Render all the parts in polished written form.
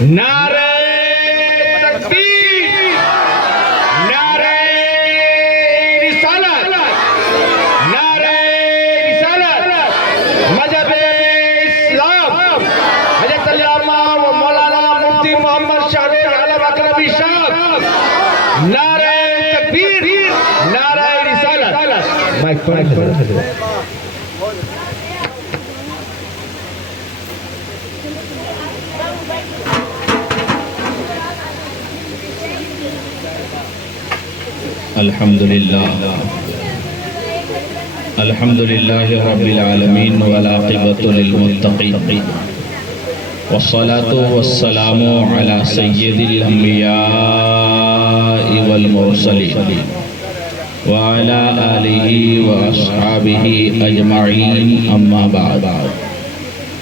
نعرہ تکبیر، نعرہ رسالت، نعرہ رسالت، مذہب اسلام، حضرت علامہ و مولانا مفتی محمد شاہ عالم اکرمی صاحب، نعرہ تکبیر، نعرہ رسالت۔ مائک پر الحمدللہ رب العالمین والعاقبۃ للمتقین والصلاة والسلام علی سید الانبیاء والمرسلین وعلی آلہ واصحابہ اجمعین، اما بعد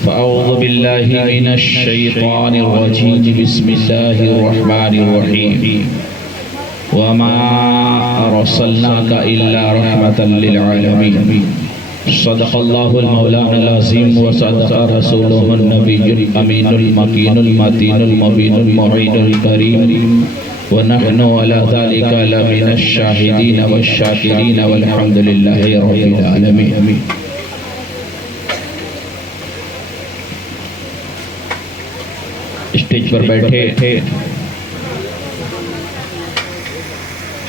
فاعوذ باللہ من الشیطان الرجیم، بسم اللہ الرحمن الرحیم، وما ارسلناك الا رحمة للعالمين، صدق الله المولانا العظيم وصدق رسوله النبي الامين المكين المتين المبين المعين الكريم، ونحن على ذلك لمن الشاهدين والشاكرين والحمد لله رب العالمين۔ اسٹیج پر بیٹھے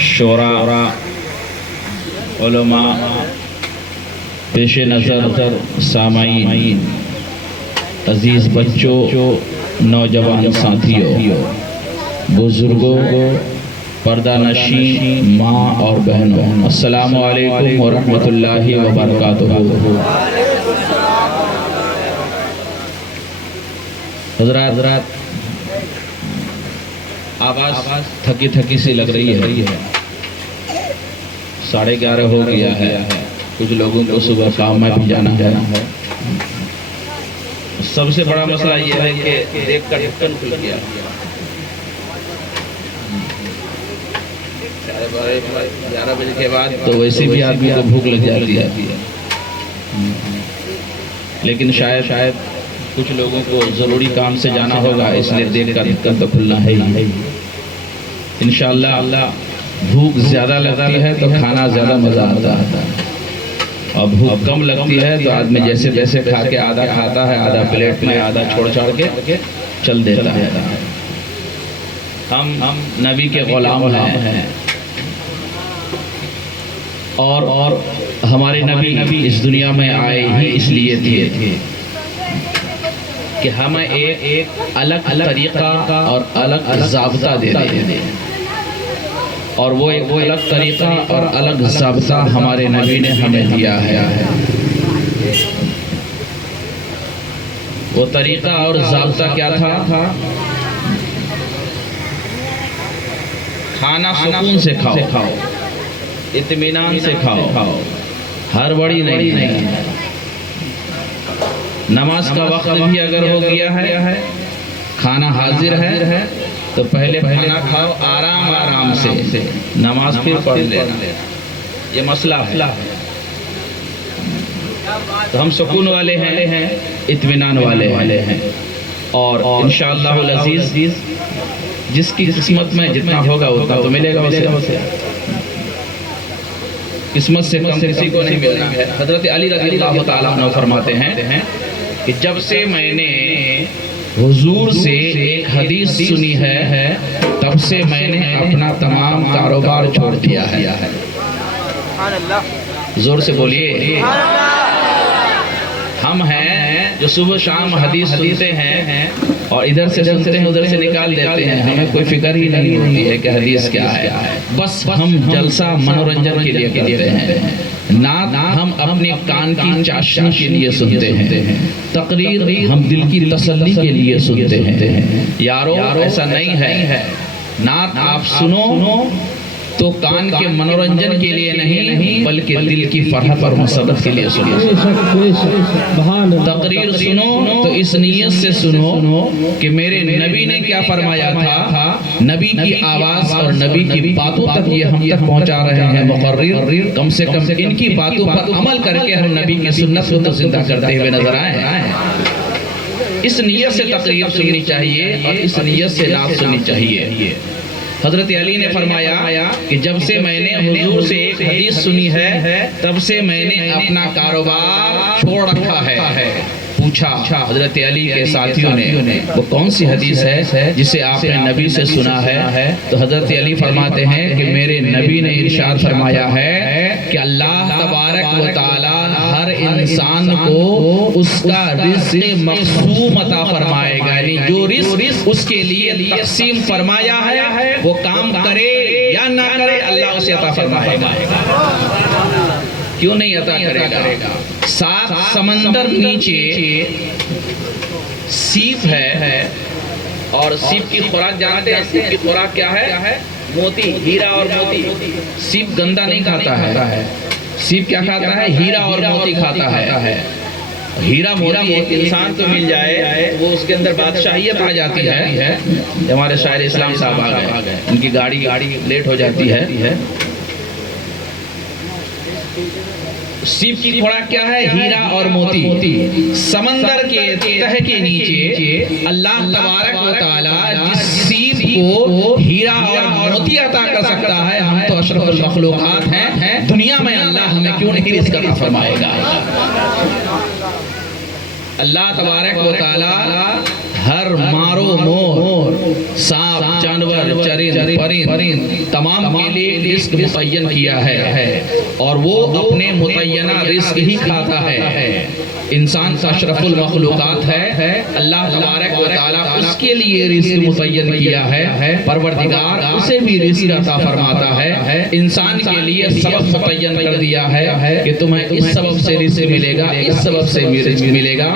شورا، علماء، پیش نظر سامعین، عزیز بچوں، نوجوان ساتھیوں، بزرگوں، پردہ نشین ماں اور بہنوں، السلام علیکم ورحمۃ اللہ وبرکاتہ۔ حضرات، آواز تھکی تھکی سی لگ رہی ہے، 11:30 ہو گیا ہے، کچھ لوگوں کو صبح کام میں بھی جانا ہے۔ سب سے بڑا مسئلہ یہ ہے کہ دیکھ کا ڈھکن کھل گیا، 11 بجے کے بعد تو ویسے بھی آدمی کو بھوک لگ جاتی ہے، لیکن شاید کچھ لوگوں کو ضروری کام سے جانا ہوگا، اس لیے دیکھ کا ڈھکن تو کھلنا ہے ہی۔ انشاءاللہ بھوک زیادہ لگتی ہے تو کھانا زیادہ مزہ آتا ہے، اور بھوک کم لگتی ہے تو آدمی جیسے جیسے کھا کے آدھا کھاتا ہے، آدھا پلیٹ میں، آدھا چھوڑ کے چل دیتا ہے۔ ہم نبی کے غلام ہیں، اور ہمارے نبی اس دنیا میں آئے ہی اس لیے تھے کہ ہمیں ایک الگ طریقہ اور الگ ضابطہ دے دیں، اور وہ ایک الگ طریقہ اور الگ ضابطہ ہمارے نبی نے ہمیں دیا ہے۔ وہ طریقہ اور ضابطہ کیا تھا؟ کھانا سکون سے کھاؤ، اطمینان سے کھاؤ، ہڑبڑی نہیں۔ نماز کا وقت بھی اگر ہو گیا ہے، کھانا حاضر ہے تو پہلے کھانا کھاؤ آرام سے، نماز پھر پڑھ لینا۔ یہ مسئلہ ہے، تو ہم سکون والے ہیں، اطمینان والے ہیں، اور انشاءاللہ العزیز جس کی قسمت میں جتنا ہوگا اتنا تو ملے گا اسے، قسمت سے کم کسی کو نہیں ملنا ہے۔ حضرت علی رضی اللہ تعالیٰ عنہ فرماتے ہیں کہ جب سے میں نے حضور سے ایک حدیث سنی ہے، تب سے میں نے اپنا تمام کاروبار چھوڑ دیا ہے۔ زور سے بولیے۔ ہم ہیں جو صبح شام حدیث سنتے ہیں اور ادھر سے سنتے ہیں ادھر سے نکال دیتے ہیں، ہمیں کوئی فکر ہی نہیں ہوتی ہے کہ حدیث کیا ہے، بس ہم جلسہ منورنجن کے لیے کرتے ہیں، نعت ہم اپنے کان کی چاشنی کے لیے سنتے ہیں، تقریر ہم دل کی تسلی کے لیے سنتے ہیں۔ یارو ایسا نہیں ہے، نعت آپ سنو تو کان کے منورنجن کے لیے نہیں بلکہ دل کی فرحت اور مسرت کے لیے سنو۔ تقریر سنو تو اس نیت سے سنو کہ میرے نبی نے کیا فرمایا تھا، نبی کی آواز اور نبی کی باتوں تک یہ ہم تک پہنچا رہے ہیں مقرر، کم سے کم ان کی باتوں پر عمل کر کے ہم نبی کی سنت کو زندہ کرتے ہوئے نظر آئے۔ اس نیت سے تقریر سننی چاہیے اور اس نیت سے نعت سننی چاہیے۔ حضرت علی نے فرمایا کہ جب سے میں نے حضور سے ایک حدیث سنی ہے تب سے میں نے اپنا کاروبار چھوڑ رکھا ہے۔ پوچھا حضرت علی کے ساتھیوں نے وہ کون سی حدیث ہے جسے آپ نے نبی سے سنا ہے؟ تو حضرت علی فرماتے ہیں کہ میرے نبی نے ارشاد فرمایا ہے کہ اللہ تبارک و تعالی ہر انسان کو اس کا رزق مقسوم عطا فرمائے گا، یعنی جو رزق اس کے لیے تقسیم فرمایا ہے وہ کام کرے یا نہ کرے اللہ اسے عطا فرمائے گا۔ کیوں نہیں عطا کرے گا؟ 7 سمندر نیچے سیپ ہے اور سیپ کی خوراک جانتے ہیں؟ سیپ کی خوراک کیا ہے؟ موتی، ہیرا اور موتی۔ سیپ گندا نہیں کھاتا ہے، سیپ کیا کھاتا ہے؟ ہیرا اور موتی کھاتا ہے۔ ہیرا موتی ایک انسان کو مل جائے وہ اس کے اندر بادشاہیت آ جاتی ہے۔ ہمارے شاعر اسلام صاحب آ گئے، ان کی گاڑی لیٹ ہو جاتی ہے۔ سیپ کی خوراک کیا ہے؟ ہیرا اور موتی۔ سمندر کے تہ کے نیچے اللہ تبارک و تعالی جس سیپ کو ہیرا اور موتی عطا کر سکتا ہے، ہم تو اشرف المخلوقات ہیں، دنیا میں اللہ ہمیں کیوں نہیں رزق عطا فرمائے گا؟ اللہ تبارک و تعالی ہر مارو مور، سانپ، جانور، چرند، پرند تمام کے لیے رزق متعین کیا ہے اور وہ اپنے متعینہ رزق ہی کھاتا ہے۔ انسان کا اشرف المخلوقات ہے، اللہ تبارک و تعالی اس کے لیے رزق متعین کیا ہے، پروردگار اسے بھی رزق عطا فرماتا ہے۔ انسان کے لیے سبب متعین کر دیا ہے کہ تمہیں اس سبب سے رزق ملے گا، اس سبب سے بھی رزق ملے گا۔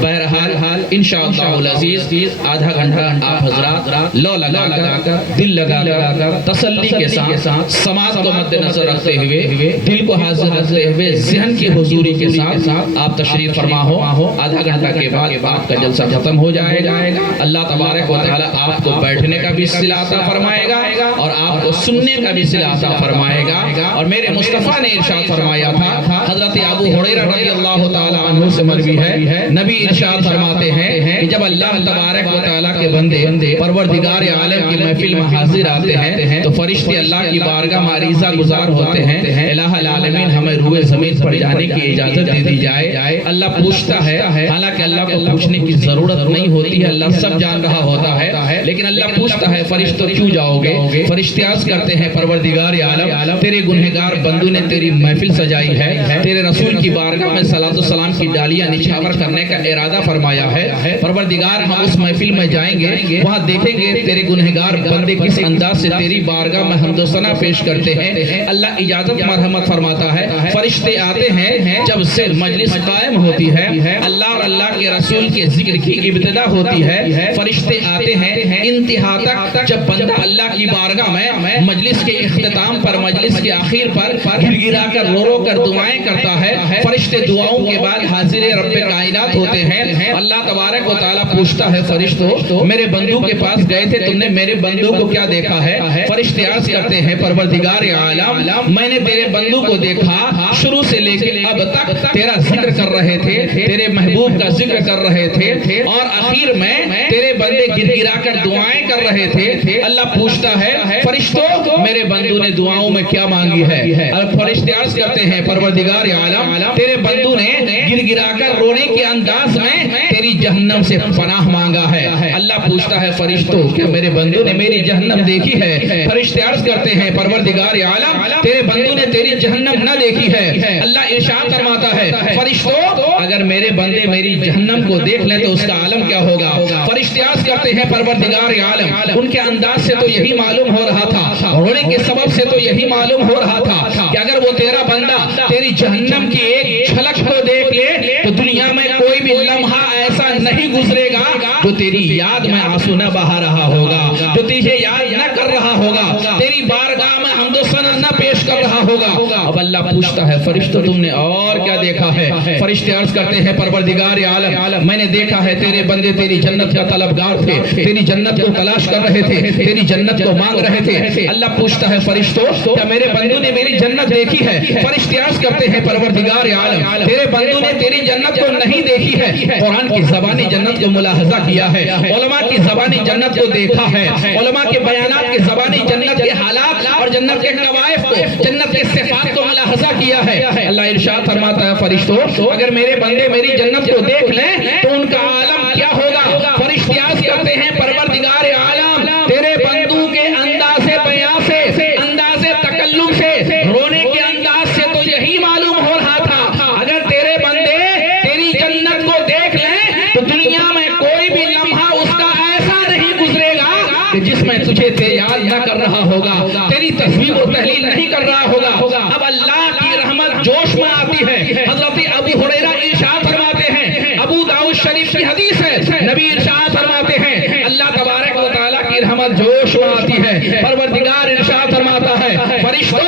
بہرحال انشاءاللہ العزیز آدھا گھنٹہ آپ حضرات لو لگا کر، دل لگا کر، تسلی کے ساتھ، سماعت کو مد نظر رکھتے ہوئے، دل کو حاضر رکھتے ہوئے، ذہن کی حضوری کے ساتھ آپ تشریف فرما ہو۔ آدھا گھنٹہ کے بعد آپ کا جلسہ ختم ہو جائے گا۔ اللہ تبارک و تعالی آپ کو بیٹھنے کا بھی صلہ عطا فرمائے گا اور آپ کو سننے کا بھی صلہ عطا فرمائے گا۔ اور میرے مصطفیٰ نے ارشاد فرمایا تھا، حضرت ابو ہریرہ رضی اللہ تعالی عنہ سے مروی ہے، نبی ارشاد فرماتے ہیں کہ جب اللہ تبارک و تعالی کے بندے پروردگار عالم کی محفل میں حاضر آتے ہیں تو فرشتے اللہ کی بارگاہ میں عریضہ گزار ہوتے ہیں، الہ العالمین ہمیں روئے زمین پر جانے کی اجازت دے دی جائے۔ اللہ پوچھتا ہے، حالانکہ اللہ کو پوچھنے کی ضرورت نہیں ہوتی ہے، اللہ سب جان رہا ہوتا ہے، لیکن اللہ پوچھتا ہے فرشتوں کیوں جاؤ گے؟ فرشتے عرض کرتے ہیں پروردگار عالم تیرے گنہگار بندوں نے تیری محفل سجائی ہے، تیرے رسول کی بارگاہ میں صلاۃ و سلام کی ڈالیاں نچھاور کرنے کا ارادہ فرمایا ہے، پروردگار ہم اس محفل میں جائیں گے، وہاں دیکھیں گے تیرے گنہگار بندے کس انداز سے تیری بارگاہ میں حمد و ثنا پیش کرتے ہیں۔ اللہ اجازت مرحمت فرماتا ہے، فرشتے آتے ہیں، جب سے مجلس قائم ہوتی ہے، اللہ اور اللہ کے رسول کے ذکر کی ابتدا ہوتی ہے، فرشتے آتے ہیں انتہا تک، جب بندہ اللہ کی بارگاہ میں مجلس کے اختتام پر، مجلس کے آخر پر گر گرا کر رو رو کر دعائیں کرتا ہے، فرشتے دعاؤں کے بعد حاضر رب کائنات ہوتے ہیں۔ اللہ تبارک و تعالیٰ پوچھتا ہے فرشتوں میرے بندوں کے پاس گئے تھے، تم نے میرے بندوں کو کیا دیکھا ہے؟ فرشتے عرض کرتے ہیں پروردگار عالم میں نے تیرے بندوں کو دیکھا، شروع سے لے کے اب تک تیرا ذکر کر رہے تھے، تیرے محبوب کا ذکر کر رہے تھے اور آخر میں تیرے بندے گر گرا کر دعائیں کر رہے تھے۔ اللہ پوچھتا ہے فرشتوں میرے بندوں نے دعاؤں میں کیا مانگی ہے؟ اور فرشتے عرض کرتے ہیں پروردگار عالم تیرے بندوں نے گر گرا کر رونے کے انداز میں تیری جہنم سے پناہ مانگا ہے۔ اللہ پوچھتا ہے فرشتوں کیا میرے بندوں نے میری جہنم دیکھی ہے؟ فرشتے عرض کرتے ہیں پروردگار عالم تیرے بندوں نے تیری جہنم نہ دیکھی ہے۔ اللہ ارشاد فرماتا ہے فرشتوں اگر میرے بندے میری جہنم کو دیکھ لیں تو اس کا عالم کیا ہوگا؟ فرشتے عرض کرتے ہیں پروردگار عالم ان کے انداز سے تو یہی معلوم ہو رہا تھا، رونے کے سبب سے تو یہی معلوم ہو رہا تھا کہ اگر وہ تیرا بندہ تیری جہنم کی ایک جھلک کو دیکھ لے تو دنیا میں کوئی بھی لمحہ ایسا نہیں گزرے گا جو تیری یاد میں آنسو نہ بہا رہا ہوگا، جو تجھے یاد نہ کر رہا ہوگا، تیری بارگاہ میں حمد و ثنا نہ پیش کر رہا ہوگا. اب اللہ پوچھتا ہے فرشتوں تم نے اور کیا دیکھا ہے؟ فرشتے عرض کرتے ہیں پروردگار عالم میں نے دیکھا ہے تیرے بندے تیری جنت کا طلبگار تھے, تیری جنت کو تلاش کر رہے تھے, تیری جنت کو مانگ رہے تھے. اللہ پوچھتا ہے فرشتوں کیا میرے بندوں نے میری جنت دیکھی ہے؟ فرشتے عرض کرتے ہیں پروردگار عالم تیرے بندوں نے تیری جنت کو نہیں دیکھی ہے, قرآن کی زبانی جنت کو ملاحظہ کیا ہے, علماء کی زبانی جنت کو دیکھا ہے, علماء کے بیانات کی زبانی جنت کے حالات اور جنت کے قوائف کو, جنت کے صفات کو ملاحظہ کیا ہے. اللہ ارشاد فرماتا ہے فرشتوں اگر میرے بندے میری جنت کو دیکھ لیں تو ان کا عالم کیا ہوگا؟ فرشتے عرض کرتے ہیں پروردگار عالم تیرے بندوں کے انداز بیان سے, انداز تکلم سے, رونے کے انداز سے تو یہی معلوم ہو رہا تھا اگر تیرے بندے تیری جنت کو دیکھ لیں تو دنیا میں کوئی بھی لمحہ اس کا ایسا نہیں گزرے گا کہ جس میں تجھے یاد نہ کر رہا ہوگا, تیری تسبیح و تحلیل نہیں کر رہا ہوگا. اب اللہ کی رحمت جوش میں آتی ہے. حضرت ابو ہریرہ ارشاد فرماتے ہیں, ابو داؤد شریف کی حدیث ہے, نبی ارشاد فرماتے ہیں اللہ تبارک و تعالیٰ کی رحمت جوش میں آتی ہے. پروردگار ارشاد فرماتا ہے فرشتوں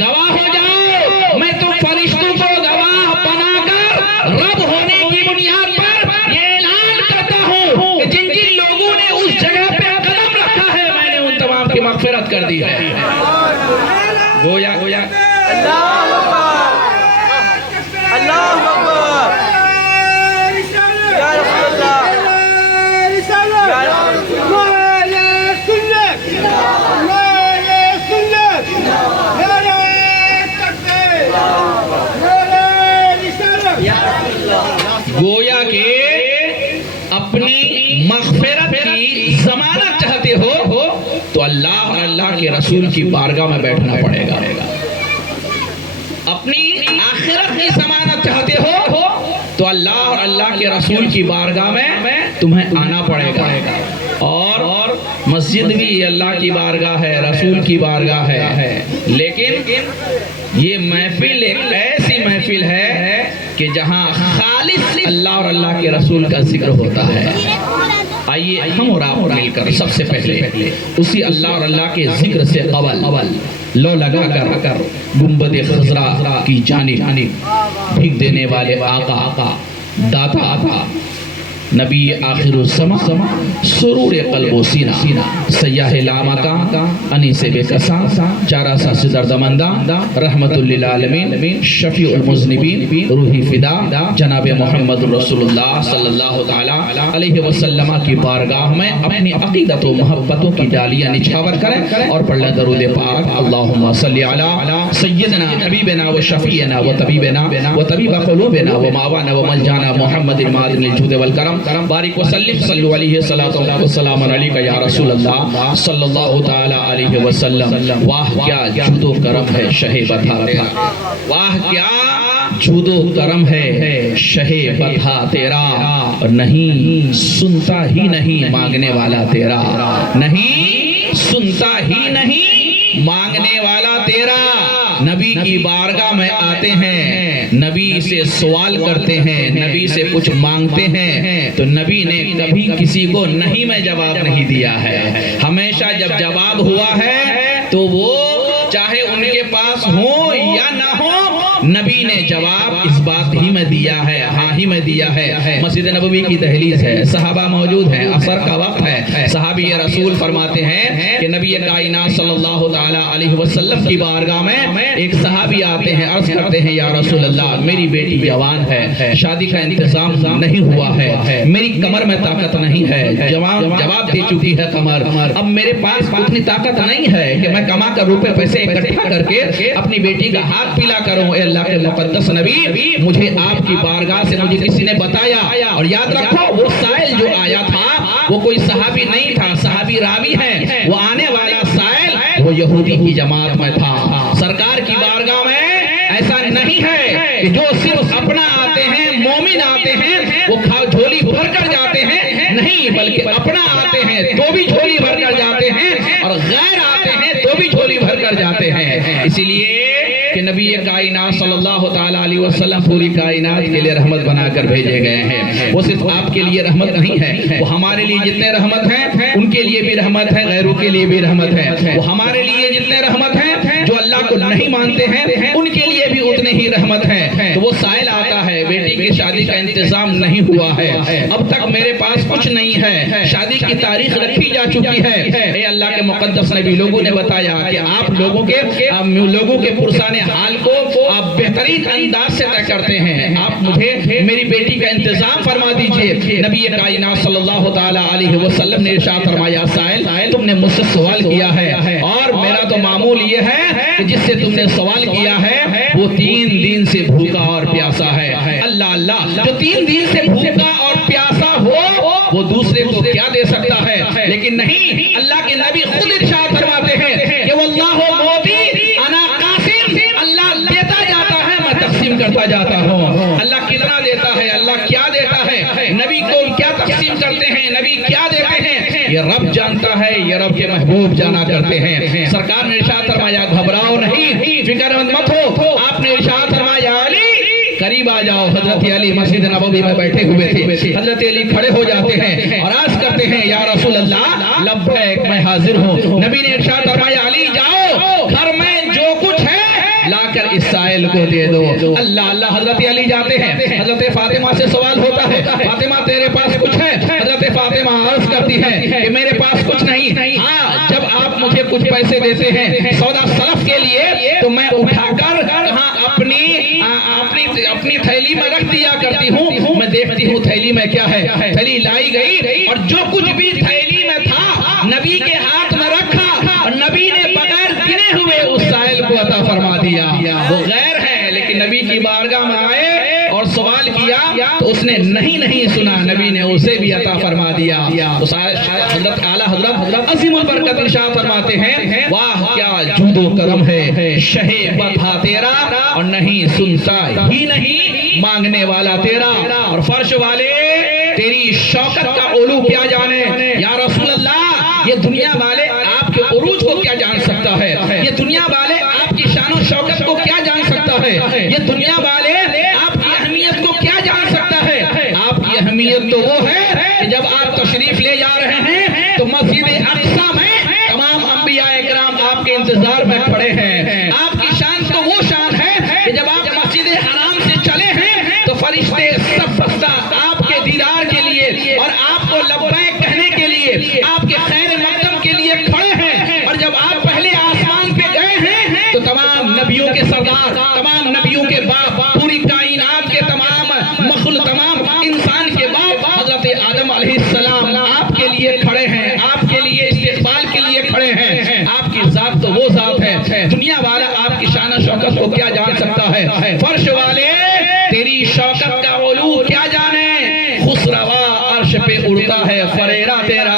گواہ ہو جاؤ, میں تم فرشتوں کو گواہ بنا کر رب ہونے کی بنیاد پر یہ اعلان کرتا ہوں کہ جن جن لوگوں نے اس جگہ پہ قدم رکھا ہے میں نے ان تمام کی مغفرت کر دی ہے. گویا گویا کہ اپنی مغفرت کی ضمانت چاہتے ہو تو اللہ اور اللہ کے رسول کی بارگاہ میں بیٹھنا پڑے گا. اپنی آخرت کی ضمانت چاہتے ہو تو اللہ اور اللہ کے رسول کی بارگاہ میں تمہیں آنا پڑے گا. اور مسجد بھی اللہ کی بارگاہ ہے, رسول کی بارگاہ ہے, لیکن یہ محفل ایک ایسی محفل ہے کہ جہاں خالص اللہ اور اللہ کے رسول کا ذکر ہوتا ہے. آئیے ہم اور آپ مل کر سب سے پہلے اسی اللہ اور اللہ کے ذکر سے قبل لو لگا کر گنبد خضرا کی جانب بھیگ دینے والے آقا داتا نبی آخر الزمان سرور قلب و سینہ سیاہ لامکا انیس بے کسا چارہ سا سزر دمندہ رحمت للعالمین شفیع المذنبین روحی فدا جناب محمد رسول اللہ صلی اللہ تعالی علیہ وسلم کی بارگاہ میں اپنی عقیدت و محبتوں کی ڈالیاں نچھاور کریں اور پڑھ لیں درود پاک. اللہم صلی علی سیدنا حبیبنا و شفیعنا و طبیبنا و طبیب قلوبنا و ماوانا و ملجانا محمد المعادن الجود والکرم بارک وسلم صلو علیہ السلام علیکہ یا رسول اللہ صلی اللہ تعالی علیہ وسلم. واہ کیا جود و کرم ہے شہ بطھا تیرا, واہ کیا جود و کرم ہے شہ بطھا تیرا, اور نہیں سنتا ہی نہیں مانگنے والا تیرا, نہیں سنتا ہی نہیں مانگنے والا تیرا. نبی کی بارگاہ میں آتے ہیں, نبی سے سوال کرتے ہیں, نبی سے کچھ مانگتے ہیں تو نبی نے کبھی کسی کو نہیں میں جواب نہیں دیا ہے. ہمیشہ جب جواب ہوا ہے تو وہ چاہے ان کے پاس ہو یا نہ ہو, نبی نے جواب اس بات ہی میں دیا ہے, ہاں ہی میں دیا ہے. مسجد نبوی کی دہلیز ہے, صحابہ موجود ہیں, عصر کا وقت ہے. صحابی رسول فرماتے ہیں کہ نبی کائنات صلی اللہ تعالی علیہ وسلم کی بارگاہ میں ایک صحابی آتے ہیں, عرض کرتے ہیں یا رسول اللہ میری بیٹی جوان ہے, شادی کا انتظام نہیں ہوا ہے, میری کمر میں طاقت نہیں ہے, جواب دے چکی ہے کمر, اب میرے پاس اتنی طاقت نہیں ہے کہ میں کما کر روپے پیسے اکٹھا کر کے اپنی بیٹی کا ہاتھ پیلا کروں. اے اللہ کے مقدس نبی مجھے آپ کی بارگاہ سے مجھے کسی نے بتایا, اور یاد رکھو وہ سائل جو آیا تھا وہ کوئی صحابی نہیں تھا, صحابی راوی ہے, وہ آنے والا سائل وہ یہودی کی جماعت میں تھا. سرکار کی بارگاہ میں ایسا نہیں ہے کہ جو صرف اپنا آتے ہیں, مومن آتے ہیں وہ جھولی بھر کر جاتے ہیں, نہیں بلکہ اپنا آتے ہیں تو بھی جھولی بھر کر جاتے ہیں اور غیر آتے ہیں تو بھی جھولی بھر کر جاتے ہیں. اسی لیے کہ نبی کائنات صلی اللہ تعالی علیہ وسلم پوری کائنات کے لیے رحمت بنا کر بھیجے گئے ہیں. وہ صرف آپ کے لیے رحمت نہیں ہے, وہ ہمارے لیے جتنے رحمت ہیں ان کے لیے بھی رحمت ہے, غیروں کے لیے بھی رحمت ہے. وہ ہمارے لیے جتنے رحمت ہیں جو اللہ کو نہیں مانتے ہیں ان کے لیے بھی اتنے ہی رحمت ہے۔ تو وہ سائل آتا ہے بیٹی کی شادی کا انتظام نہیں ہوا ہے، اب تک میرے پاس کچھ نہیں ہے، شادی کی تاریخ رکھی جا چکی ہے۔ اے اللہ کے مقدس نبی، لوگوں نے بتایا کہ آپ لوگوں کے پرسان حال کو آپ بہترین انداز سے طے کرتے ہیں، آپ مجھے میری بیٹی کا انتظام فرما دیجئے۔ نبی کائنات صلی اللہ تعالیٰ علیہ وسلم نے ارشاد فرمایا، سائل تم نے مجھ سے سوال کیا ہے اور میرا تو معمول یہ ہے کہ جس سے تم نے سوال کیا ہے وہ 3 دن سے بھوکا اور پیاسا ہے۔ اللہ اللہ، جو 3 دن سے بھوکا اور پیاسا ہو وہ دوسرے کو کیا دے سکتا ہے؟ لیکن نہیں، اللہ کے نبی خود ارشاد فرماتے ہیں کہ واللہ موتی انا قاسم، اللہ دیتا جاتا ہے میں تقسیم کرتا جاتا ہوں۔ اللہ کتنا دیتا ہے، اللہ کیا دیتا ہے، نبی کو کیا تقسیم کرتے ہیں، نبی کیا دیتے ہیں، یہ رب جانتا ہے، یہ رب کے محبوب جانا کرتے ہیں۔ سرکار نے ارشاد فرمایا گھبراؤ نہیں، فکر مند مت ہو۔ آپ نے ارشاد فرمایا علی قریب آ جاؤ۔ حضرت علی مسجد نبوی میں بیٹھے ہوئے تھے، حضرت علی کھڑے ہو جاتے ہیں اور عرض کرتے ہیں یا رسول اللہ لبیک میں حاضر ہوں۔ نبی نے ارشاد فرمایا علی جاؤ، گھر میں جو کچھ ہے لا کر اس سائل کو دے دو۔ اللہ اللہ، حضرت علی جاتے ہیں، حضرت فاطمہ سے سوال ہوتا ہے، فاطمہ تیرے پاس کچھ ہے؟ حضرت فاطمہ عرض کرتی ہے کہ میرے پاس کچھ نہیں، ہاں جب آپ مجھے کچھ پیسے دیتے ہیں سودا سلف کے لیے تو میں اٹھا کر اپنی تھیلی میں رکھ دیا کرتی ہوں، میں دیکھتی ہوں تھیلی میں کیا ہے، تھیلی لائی گئی اور جو کچھ بھی تھیلی میں تھا نبی کے ہاتھ میں رکھا اور نبی نے بغیر گنے ہوئے اس سائل کو عطا فرما دیا۔ وہ غیر ہے لیکن نبی کی بارگاہ میں آئے اور سوال کیا تو اس نے نہیں سنا، نبی نے اسے بھی عطا فرما دیا۔ تو حضرت اعلیٰ حضرت عظیم البرکت ارشاد فرماتے ہیں واہ کیا جود و کرم ہے شہ بطھا تیرا، اور نہیں سنتا ہی نہیں مانگنے والا تیرا، اور فرش والے تیری شوکت کا علو کیا جانے۔ یا رسول اللہ، یہ دنیا والے آپ کے عروج کو کیا جان سکتا ہے، یہ دنیا والے آپ کی شان و شوکت کو کیا جان سکتا ہے، یہ دنیا والے آپ کی اہمیت کو کیا جان سکتا ہے۔ آپ کی اہمیت تو وہ ہے کہ جب آپ تشریف لے جا رہے ہیں تو مسجد اقصی میں تمام انبیاء اکرام آپ کے انتظار میں کھڑے ہیں۔ آپ کی شان تو وہ شان ہے کہ جب آپ مسجد حرام سے چلے ہیں تو فرشتے سب بستہ آپ کے دیدار کے لیے اور آپ کو لبیک کہنے کے لیے، آپ کے خیر مقدم کے لیے کھڑے ہیں، اور جب آپ پہلے آسمان پہ گئے ہیں تو تمام نبیوں کے سردار، تمام نبیوں کے باپ، پوری کائنات کے تمام مخلوق، تمام انسان کے باپ حضرت آدم علیہ السلام آپ کے لیے کھڑے ہیں، آپ کے لیے استقبال کے لیے کھڑے ہیں۔ آپ کی ذات تو وہ ذات ہے، دنیا والا آپ کی شان و شوکت کو کیا جان سکتا ہے، فرش والے تیری شوکت کا علو کیا جانے، خسروا عرش پہ اڑتا ہے فریرہ تیرا۔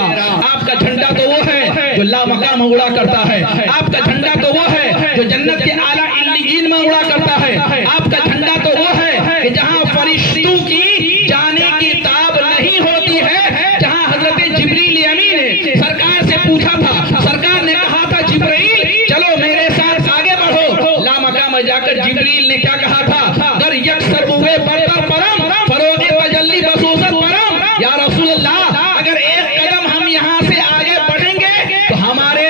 آپ کا جھنڈا تو وہ ہے جو لا مقام اڑا کرتا ہے، آپ کا جھنڈا تو وہ ہے جو جنت کے اعلیٰ علیین میں اڑا کرتا ہے، آپ کا جھنڈا تو وہ ہے کہ جہاں فرشتوں کی جانے کی تاب نہیں ہوتی ہے، جہاں حضرت جبریل امین نے سرکار سے پوچھا تھا، سرکار نے کہا تھا جبریل چلو میرے ساتھ آگے بڑھو، لا مقام میں جا کر جبریل نے کیا کہا تھا، گر یکسر ہوئے برتر پرم فروغ تجلی بسوست پرم۔ یا رسول اللہ، اگر ایک قدم ہم یہاں سے آگے بڑھیں گے تو ہمارے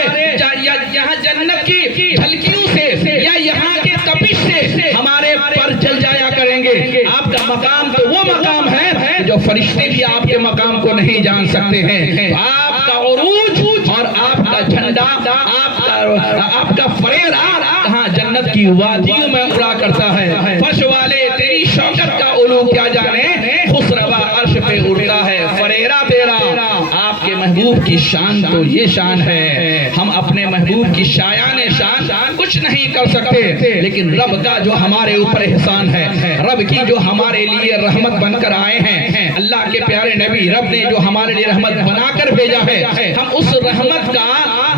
یہاں جنت کی جھلکیوں سے یا یہاں کے تپش سے ہمارے پر جل جایا کریں گے۔ آپ کا مقام تو وہ مقام ہے جو فرشتے بھی آپ کے مقام کو نہیں جان سکتے ہیں۔ آپ کا عروج اور آپ کا جھنڈا، آپ کا فریرہ کہاں جنت کی وادیوں میں اڑا کرتا ہے۔ فرش والے تیری شوکت کا علو کیا جانے، خسروا عرش پہ اڑتا ہے فریرہ تیرا۔ آپ کے محبوب کی شان تو یہ شان ہے، ہم اپنے محبوب کی شایان شان کچھ نہیں کر سکتے، لیکن رب کا جو ہمارے اوپر احسان ہے، رب کی جو ہمارے لیے رحمت بن کر آئے ہیں، اللہ کے پیارے نبی رب نے جو ہمارے لیے رحمت بنا کر بھیجا ہے، ہم اس رحمت کا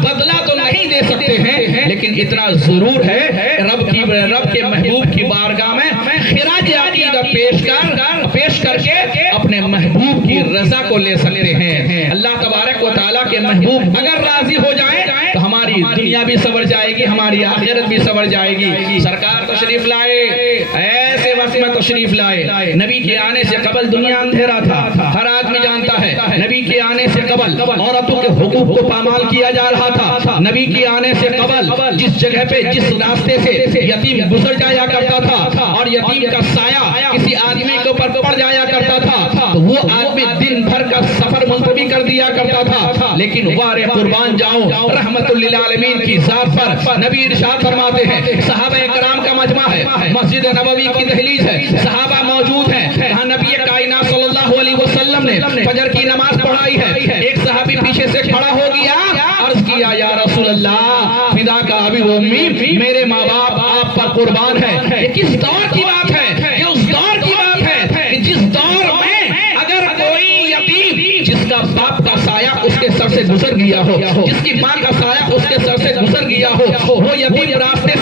بدلہ تو نہیں دے سکتے ہیں، لیکن اتنا ضرور ہے رب کے محبوب کی بارگاہ میں خراج عقیدت پیش کر کے اپنے محبوب کی رضا کو لے سکتے ہیں۔ اللہ تبارک و تعالیٰ کے محبوب اگر راضی ہو جائیں تو ہماری دنیا بھی سنور جائے گی، ہماری آخرت بھی سنور جائے گی۔ سرکار تشریف لائے، ایسے وقت میں تشریف لائے، نبی کے آنے سے قبل دنیا اندھیرا تھا، ہر آدمی جانتا ہے نبی کے آنے سے قبل عورتوں کے حقوق کو پامال کیا جا رہا تھا. نبی کے آنے سے قبل جس جگہ پہ جس راستے سے یتیم گزر جایا کرتا تھا اور یتیم کا سایہ کسی آدمی کے اوپر پڑ جایا کرتا تھا تو وہ آدمی دن بھر کا سفر ملتوی کر دیا کرتا تھا. لیکن وارے قربان جاؤں رحمت للعالمین کی ذات پر نبی ارشاد فرماتے ہیں صحابہ کرام کا مجمع ہے, مسجد نبوی کی دہلیز ہے, صحابہ موجود ہیں, کہاں نبی کائنات صلی اللہ علیہ وسلم نے فجر کی نماز پڑھائی ہے. ایک صحابی پیچھے سے کھڑا ہو گیا, عرض کیا یا رسول اللہ فدا کا ابی و امی, میرے ماں باپ آپ پر قربان ہے. یہ کس دور کی بات ہے؟ یہ اس دور کی بات ہے کہ جس دور میں اگر کوئی یتیم جس کا باپ کا سایہ اس کے سر سے گزر گیا ہو, جس کی ماں کا سایہ اس کے سر سے گزر گیا ہو, وہ یتیم راستے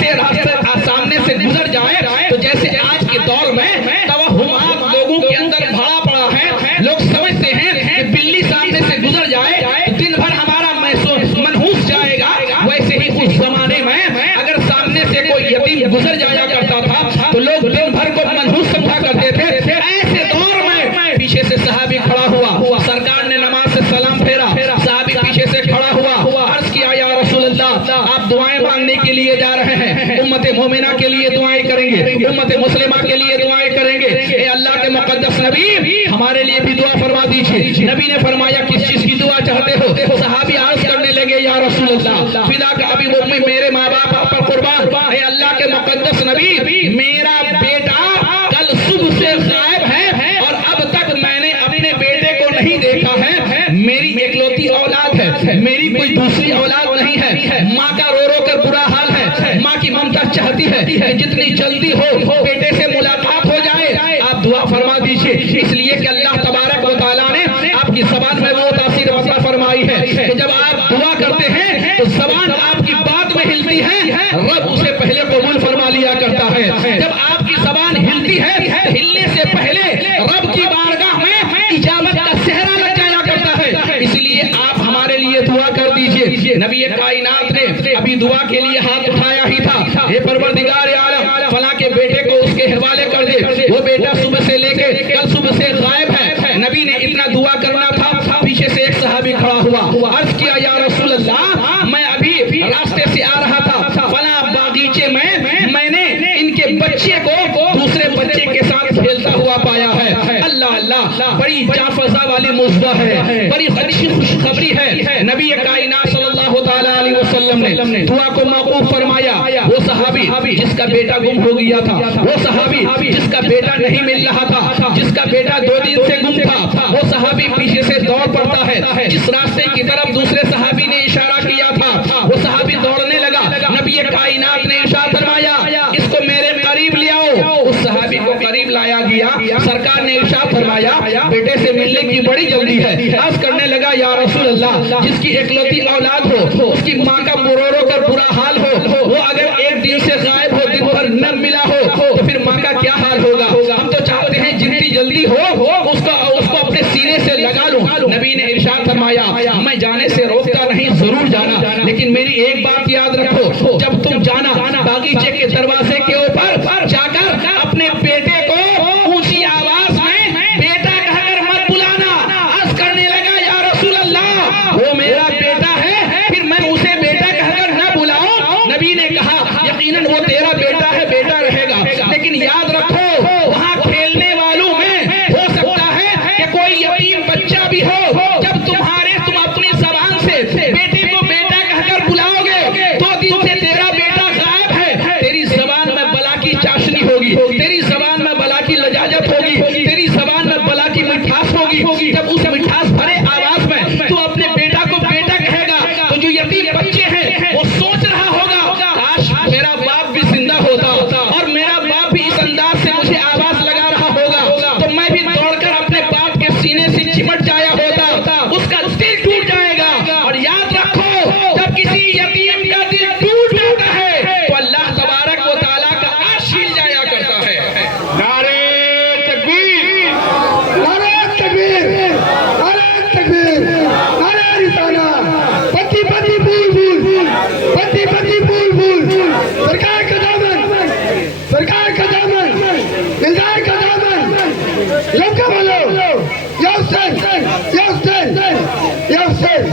سامنے سے گزر جائے تو جیسے آج کے دور میں توہمات لوگوں کے اندر بھرا پڑا ہے, لوگ سمجھتے ہیں کہ بلی سامنے سے گزر جائے تو دن بھر ہمارا منحوس جائے گا. ویسے ہی اس زمانے میں اگر سامنے سے کوئی یتیم گزر جایا کرتا تھا تو لوگ دن بھر کو منحوس سمجھا کرتے تھے. ایسے دور میں پیچھے سے صحابی کھڑا ہوا, سرکار نے نماز سے سلام پھیرا, صحابی پیچھے سے کھڑا ہوا, عرض کیا یا رسول اللہ آپ دعائیں مانگنے کے لیے جا رہے ہیں, امت مومنہ کے لیے دعائیں کریں گے, امت مسلمہ کے لیے دعائیں کریں گے, اے اللہ کے مقدس نبی ہمارے لیے بھی دعا فرما دیجیے. نبی نے فرمایا کس چیز کی دعا چاہتے ہو؟ صحابی عرض کرنے لگے یا رسول اللہ فدا کا ابی و امی, میرے ماں باپ آپ پر قربان, اے اللہ کے مقدس نبی میرا بیٹا کل صبح سے غائب ہے اور اب تک میں نے اپنے بیٹے کو نہیں دیکھا ہے. میری اکلوتی اولاد ہے, میری کوئی دوسری اولاد نہیں ہے, ماں کا رو رو کر برا حال ہے, ماں کی ممتا چاہتی ہے کہ جتنی جلدی ہو بیٹے سے ملاقات ہو جائے. آپ دعا فرما دیجئے, اس لیے کہ اللہ تبارک و تعالیٰ نے آپ کی زبان میں وہ تاثیر عطا فرمائی ہے کہ جب آپ دعا کرتے ہیں تو زبان آپ کی بات میں ہلتی ہے, رب اسے پہلے قبول فرما لیا کرتا ہے. جب آپ کی زبان ہلتی ہے ہلنے سے پہلے رب کی بارگاہ میں اجابت کا صحرا لگ جایا کرتا ہے. اس لیے آپ ہمارے لیے دعا کر دیجئے. نبی کائنات نے ابھی دعا کے لیے ہاتھ اٹھایا ہی تھا, اے پروردگار عالم فلاں کے بیٹے کو اس کے حوالے کر دے, وہ بیٹا صبح سے لے کے کل صبح سے غائب ہے. نبی نے اتنا دعا کرنا تھا, پیچھے سے ایک صحابی کھڑا ہوا, عرض کیا یا رسول اللہ میں ابھی راستے سے آ رہا تھا, فلاں باغیچے میں نے ان کے بچے کو دوسرے بچے کے ساتھ کھیلتا ہوا پایا ہے. اللہ اللہ, بڑی جافزہ والی مزدہ ہے, بڑی اچھی خوشخبری ہے. نبی کائنات صلی اللہ تعالیٰ علیہ وسلم نے دعا کو موقوف فرمایا. وہ صحابی جس کا بیٹا گم ہو گیا تھا, وہ صحابی جس کا بیٹا نہیں مل رہا تھا, جس کا بیٹا 2 دن سے گم تھا, وہ صحابی پیچھے سے دوڑ پڑتا ہے. جس راستے کی طرف دوسرے صحابی نے اشارہ کیا تھا وہ صحابی دوڑنے لگا. نبی کائنات نے ارشاد فرمایا اس کو میرے قریب لے آؤ. اس صحابی کو قریب لایا گیا. سرکار نے ارشاد فرمایا بیٹے سے ملنے کی بڑی جلدی ہے. عرض کرنے لگا یا رسول اللہ جس کی اکلوتی اولاد ہو, اس کی ماں کا رو رو کر برا حال ہو, وہ اگر ایک دن سے غائب ہو, دن بھر نہ ملا ہو تو پھر ماں کا کیا حال ہوگا. ہم تو چاہتے ہیں جتنی جلدی ہو اس کو اپنے سینے سے لگا لوں. نبی نے ارشاد فرمایا میں جانے سے روکتا نہیں, ضرور جانا, لیکن میری ایک بات یاد رکھو, جب تم جانا باغیچے کے دروازے کے اوپر جا کر اپنے بیٹے کو اونچی آواز میں بیٹا کہہ کر مت بلانا. عرض کرنے لگا یا رسول اللہ وہ میرا بیٹا ہے, پھر میں اسے بیٹا کہہ کر نہ بلاؤں. نبی نے کہا یقیناً وہ تیرا بیٹا ہے, بیٹا رہے گا, لیکن یاد رکھو وہاں کھیلنے والوں میں ہو سکتا ہے کہ کوئی یتیم بچہ بھی ہو. جب تم اپنی زبان سے بیٹے کو بیٹا کہہ کر بلاؤ گے 2 دن سے تیرا بیٹا غائب ہے, تیری زبان میں بلا کی چاشنی ہوگی, تیری زبان میں بلا کی لجاجت ہوگی, تیری زبان میں بلا کی مٹھاس ہوگی. جب اس مٹھاس بھرے آواز میں تو اپنے بیٹا کو بیٹا کہے گا تو جو یتیم بچے ہیں وہ سوچ رہا ہوگا کاش میرا باپ بھی زندہ ہوتا اور میرا باپ بھی اس انداز سے مجھے آواز لگا رہا ہوگا تو میں بھی دوڑ کر اپنے باپ کے سینے سے چمٹ جایا ہوتا. اس کا دل ٹوٹ جائے گا. اور یاد رکھو جب کسی یتیم کا دل ٹوٹ جاتا ہے تو اللہ تبارک و تعالیٰ کا عرش ہل جایا کرتا ہے. نعرے تکبیر, نعرہ تکبیر, نعرہ تکبیر, نعرہ رسالہ, پتی پتی بول بول, پتی پتی بول بول, سرکار کا دامن, سرکار کا دامن, نظام کا دامن, لب کا بولو, یا حسین, یا حسین, یا حسین.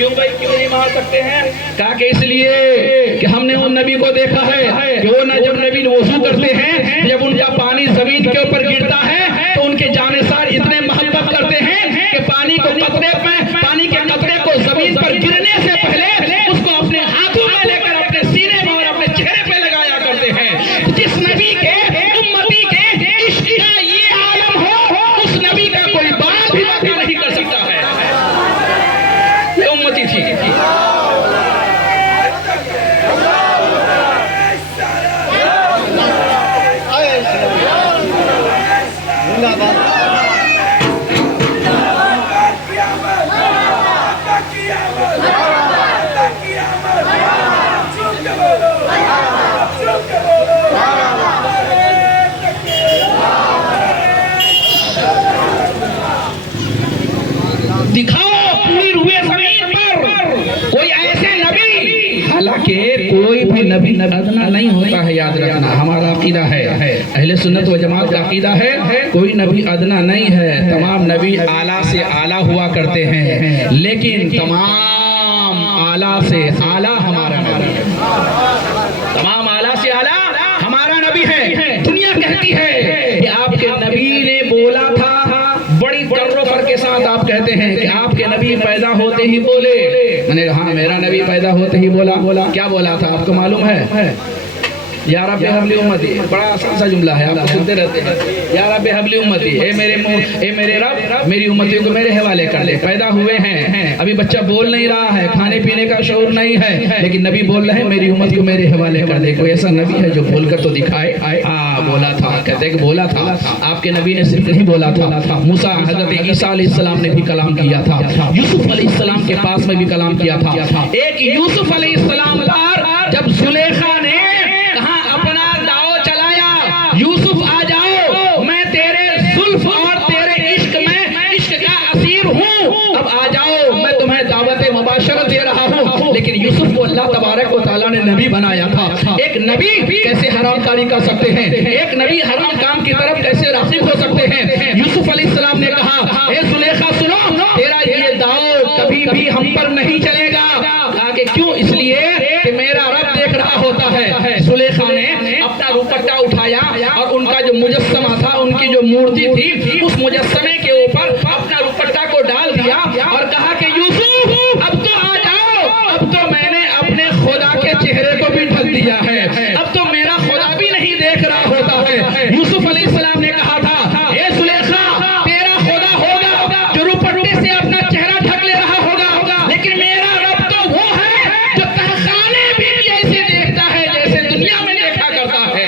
کیوں بھائی کیوں نہیں مار سکتے ہیں؟ کہا کہ اس لیے کہ ہم نے ان نبی کو دیکھا ہے کہ وہ جب نبی وضو کرتے ہیں، جب ان کا پانی زمین کے اوپر گرتا ہے تو ان کے جانثار اتنے محبت کرتے ہیں کہ پانی کے قطرے کو زمین پر گرنے سے پہلے اس کو اپنے ہاتھوں میں لے کر اپنے سینے میں اور اپنے چہرے پہ لگایا کرتے ہیں۔ جس نبی کے امتی کے عشق کا یہ عالم ہو، اس نبی کا کوئی باپ بھی واقع نہیں کر سکتا ہے۔ یہ امتی تھی۔ دکھاؤ پوری روئے زمین پر کوئی ایسے نبی، حالانکہ کوئی بھی نبی ادنا نہیں ہوتا ہے، یاد رکھنا ہمارا عقیدہ ہے، اہل سنت و جماعت کا عقیدہ ہے کوئی نبی ادنا نہیں ہے، تمام نبی اعلیٰ سے اعلیٰ ہوا کرتے ہیں، لیکن تمام اعلیٰ سے اعلیٰ ہمارا نبی ہے، تمام اعلیٰ سے اعلیٰ ہمارا نبی ہے۔ دنیا کہتی ہے کہ آپ کے نبی نے بولا تھا، بڑی ترفر کے ساتھ آپ کہتے ہیں کہ آپ کے نبی پیدا ہوتے ہی بولے، میں نے کہا ہاں میرا نبی پیدا ہوتے ہی بولا، کیا بولا تھا آپ کو معلوم ہے؟ یا رب حب لی امتی، بڑا آسان سا جملہ ہے، آپ کو سنتے رہتے ہیں، یا رب حب لی امتی، اے میرے رب میری امتیوں کو میرے حوالے کر دے۔ پیدا ہوئے ہیں، ابھی بچہ بول نہیں رہا ہے، کھانے پینے کا شعور نہیں ہے، لیکن نبی بول رہے ہیں میری امت کو میرے حوالے کر دے۔ کوئی ایسا نبی ہے جو بول کر تو دکھائے؟ بولا تھا، کہتے ہیں کہ بولا تھا۔ آپ کے نبی نے صرف نہیں بولا تھا، موسیٰ حضرت عیسیٰ علیہ السلام نے بھی کلام کیا تھا، یوسف علیہ السلام کے پاس میں بھی کلام کیا تھا۔ ایک یوسف علیہ السلام پر جب زلیخا نے کہا اپنا داؤ چلایا، یوسف آ جاؤ، میں تیرے زلف اور تیرے عشق کا اسیر ہوں، اب آ جاؤ، میں تمہیں دعوت مباشرت دے رہا ہوں۔ لیکن یوسف کو اللہ تبارک و تعالیٰ نے نبی بنایا تھا۔ ایک نبی کیسے حرام کاری کر سکتے ہیں؟ ایک نبی حرام کام کی طرف کیسے راغب ہو سکتے ہیں؟ یوسف علیہ السلام نے کہا اے زلیخا سنو، تیرا یہ داؤ کبھی بھی ہم پر نہیں چلے گا۔ کہا کہ کیوں؟ اس لیے کہ میرا رب دیکھ رہا ہوتا ہے۔ زلیخا نے اپنا دوپٹہ اٹھایا اور ان کا جو مجسمہ تھا، ان کی جو مورتی تھی، اس مجسمے کے اوپر اپنا دوپٹہ کو ڈال دیا اور کہا کہ یوسف اب تو آ جاؤ، اب تو میں نے اپنے خدا کے چہرے کو بھی ڈھک دیا ہے، اب تو میرا خدا بھی نہیں دیکھ رہا ہوتا ہے۔ یوسف علیہ السلام نے کہا تھا اے زلیخا تیرا خدا ہوگا جو دوپٹے سے اپنا چہرہ ڈھک لے رہا ہوگا، لیکن میرا رب تو وہ ہے جو تہخانے بھی ایسے دیکھتا ہے جیسے دنیا میں دیکھا کرتا ہے۔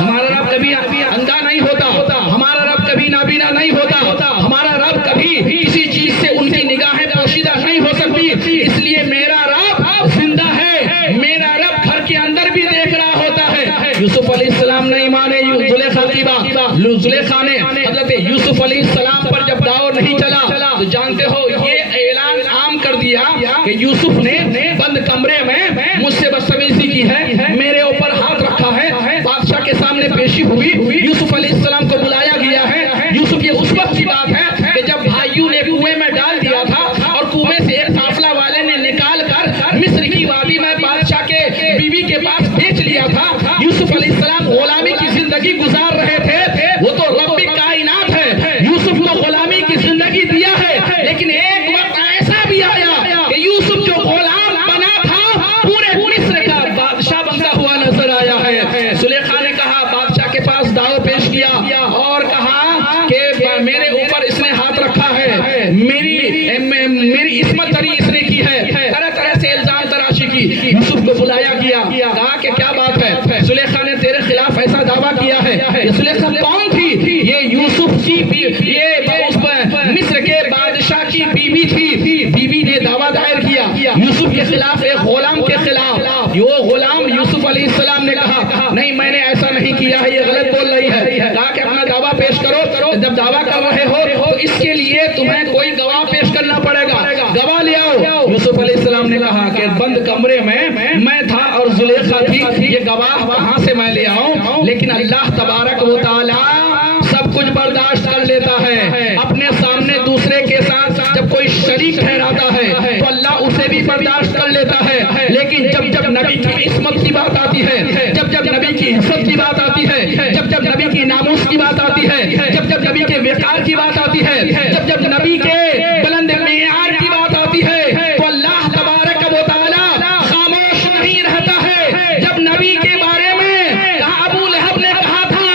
ہمارا رب کبھی اندھا نہیں ہوتا، ہمارا رب کبھی نابینا نہیں ہوتا، ہمارا رب کبھی کسی چیز سے ان کی نگاہیں پوشیدہ نہیں ہو سکتی، اس لیے میرا رب زندہ ہے، میرا رب گھر کے اندر بھی دیکھ رہا ہوتا ہے۔ یوسف علیہ السلام نہیں مانے زلیخا کی بات۔ زلیخا نے حضرت یوسف علیہ السلام پر جب داؤ نہیں چلا تو جانتے ہو یہ اعلان عام کر دیا کہ یوسف نے بند کمرے میں مجھ سے بدتمیزی کی ہے، میرے اوپر ہاتھ رکھا ہے، بادشاہ کے سامنے پیشی ہوئی، یوسف علیہ السلام کو بلایا گیا ہے۔ یوسف یہ اس وقت کی بات ہے کہ جب بھائیوں نے کنویں میں ڈال دیا تھا اور کنویں سے ایک قافلہ والے نے نکال کر مصر کی وادی میں بادشاہ کے بیوی کے پاس بیچ لیا تھا۔ یوسف علیہ السلام غلامی کی زندگی گزار رہے تھے، وہ تو رب کائنات ہے، یوسف کو غلامی کی زندگی دیا ہے، لیکن ایک وقت ایسا بھی آیا کہ یوسف جو غلام بنا تھا پورے مصر کا بادشاہ بنتا ہوا نظر آیا ہے۔ زلیخا نے کہا بادشاہ کے پاس داؤ پیش کیا اور کہا کہ میرے اوپر اس نے ہاتھ رکھا ہے، میری عصمت دری اس نے کی ہے، طرح طرح سے الزام تراشی کی۔ یوسف کو بلایا گیا، کہا کہ کیا بات ہے؟ زلیخا نے تیرے خلاف ایسا دعویٰ کیا ہے۔ زلیخا کون تھی؟ یہ یوسف کی مصر کے بادشاہ کی بیوی تھی۔ بیوی نے دعویٰ دائر کیا یوسف کے خلاف، ایک غلام کے خلاف۔ وہ غلام یوسف علیہ السلام نے کہا نہیں میں نے ایسا نہیں کیا ہے، یہ غلط بول رہی ہے۔ کہا کہ اپنا دعویٰ پیش کرو، جب دعویٰ کر رہے ہو تو اس کے لیے تمہیں کوئی گواہ پیش کرنا پڑے گا، گواہ لے آؤ۔ یوسف علیہ السلام نے کہا کہ بند کمرے میں تھا اور زلیخا تھی، یہ گواہ کہاں سے میں لے آؤں؟ لیکن اللہ تبارک و تعالیٰ سب کچھ برداشت کر لیتا ہے۔ اپنے سامنے دوسرے کے ساتھ جب کوئی شریک ٹھہراتا ہے تو اللہ اسے بھی بھی برداشت کر لیتا ہے، لیکن جب جب نبی کی عصمت کی بات آتی ہے، جب جب نبی کی عزت کی بات آتی ہے، جب جب نبی کی ناموس کی بات آتی ہے، جب جب نبی کے وقار کی بات آتی ہے، جب جب نبی کے بلند معیار کی بات آتی ہے، تو اللہ تبارک و تعالی خاموش نہیں رہتا ہے۔ جب نبی کے بارے میں کہا، ابو لہب نے کہا تھا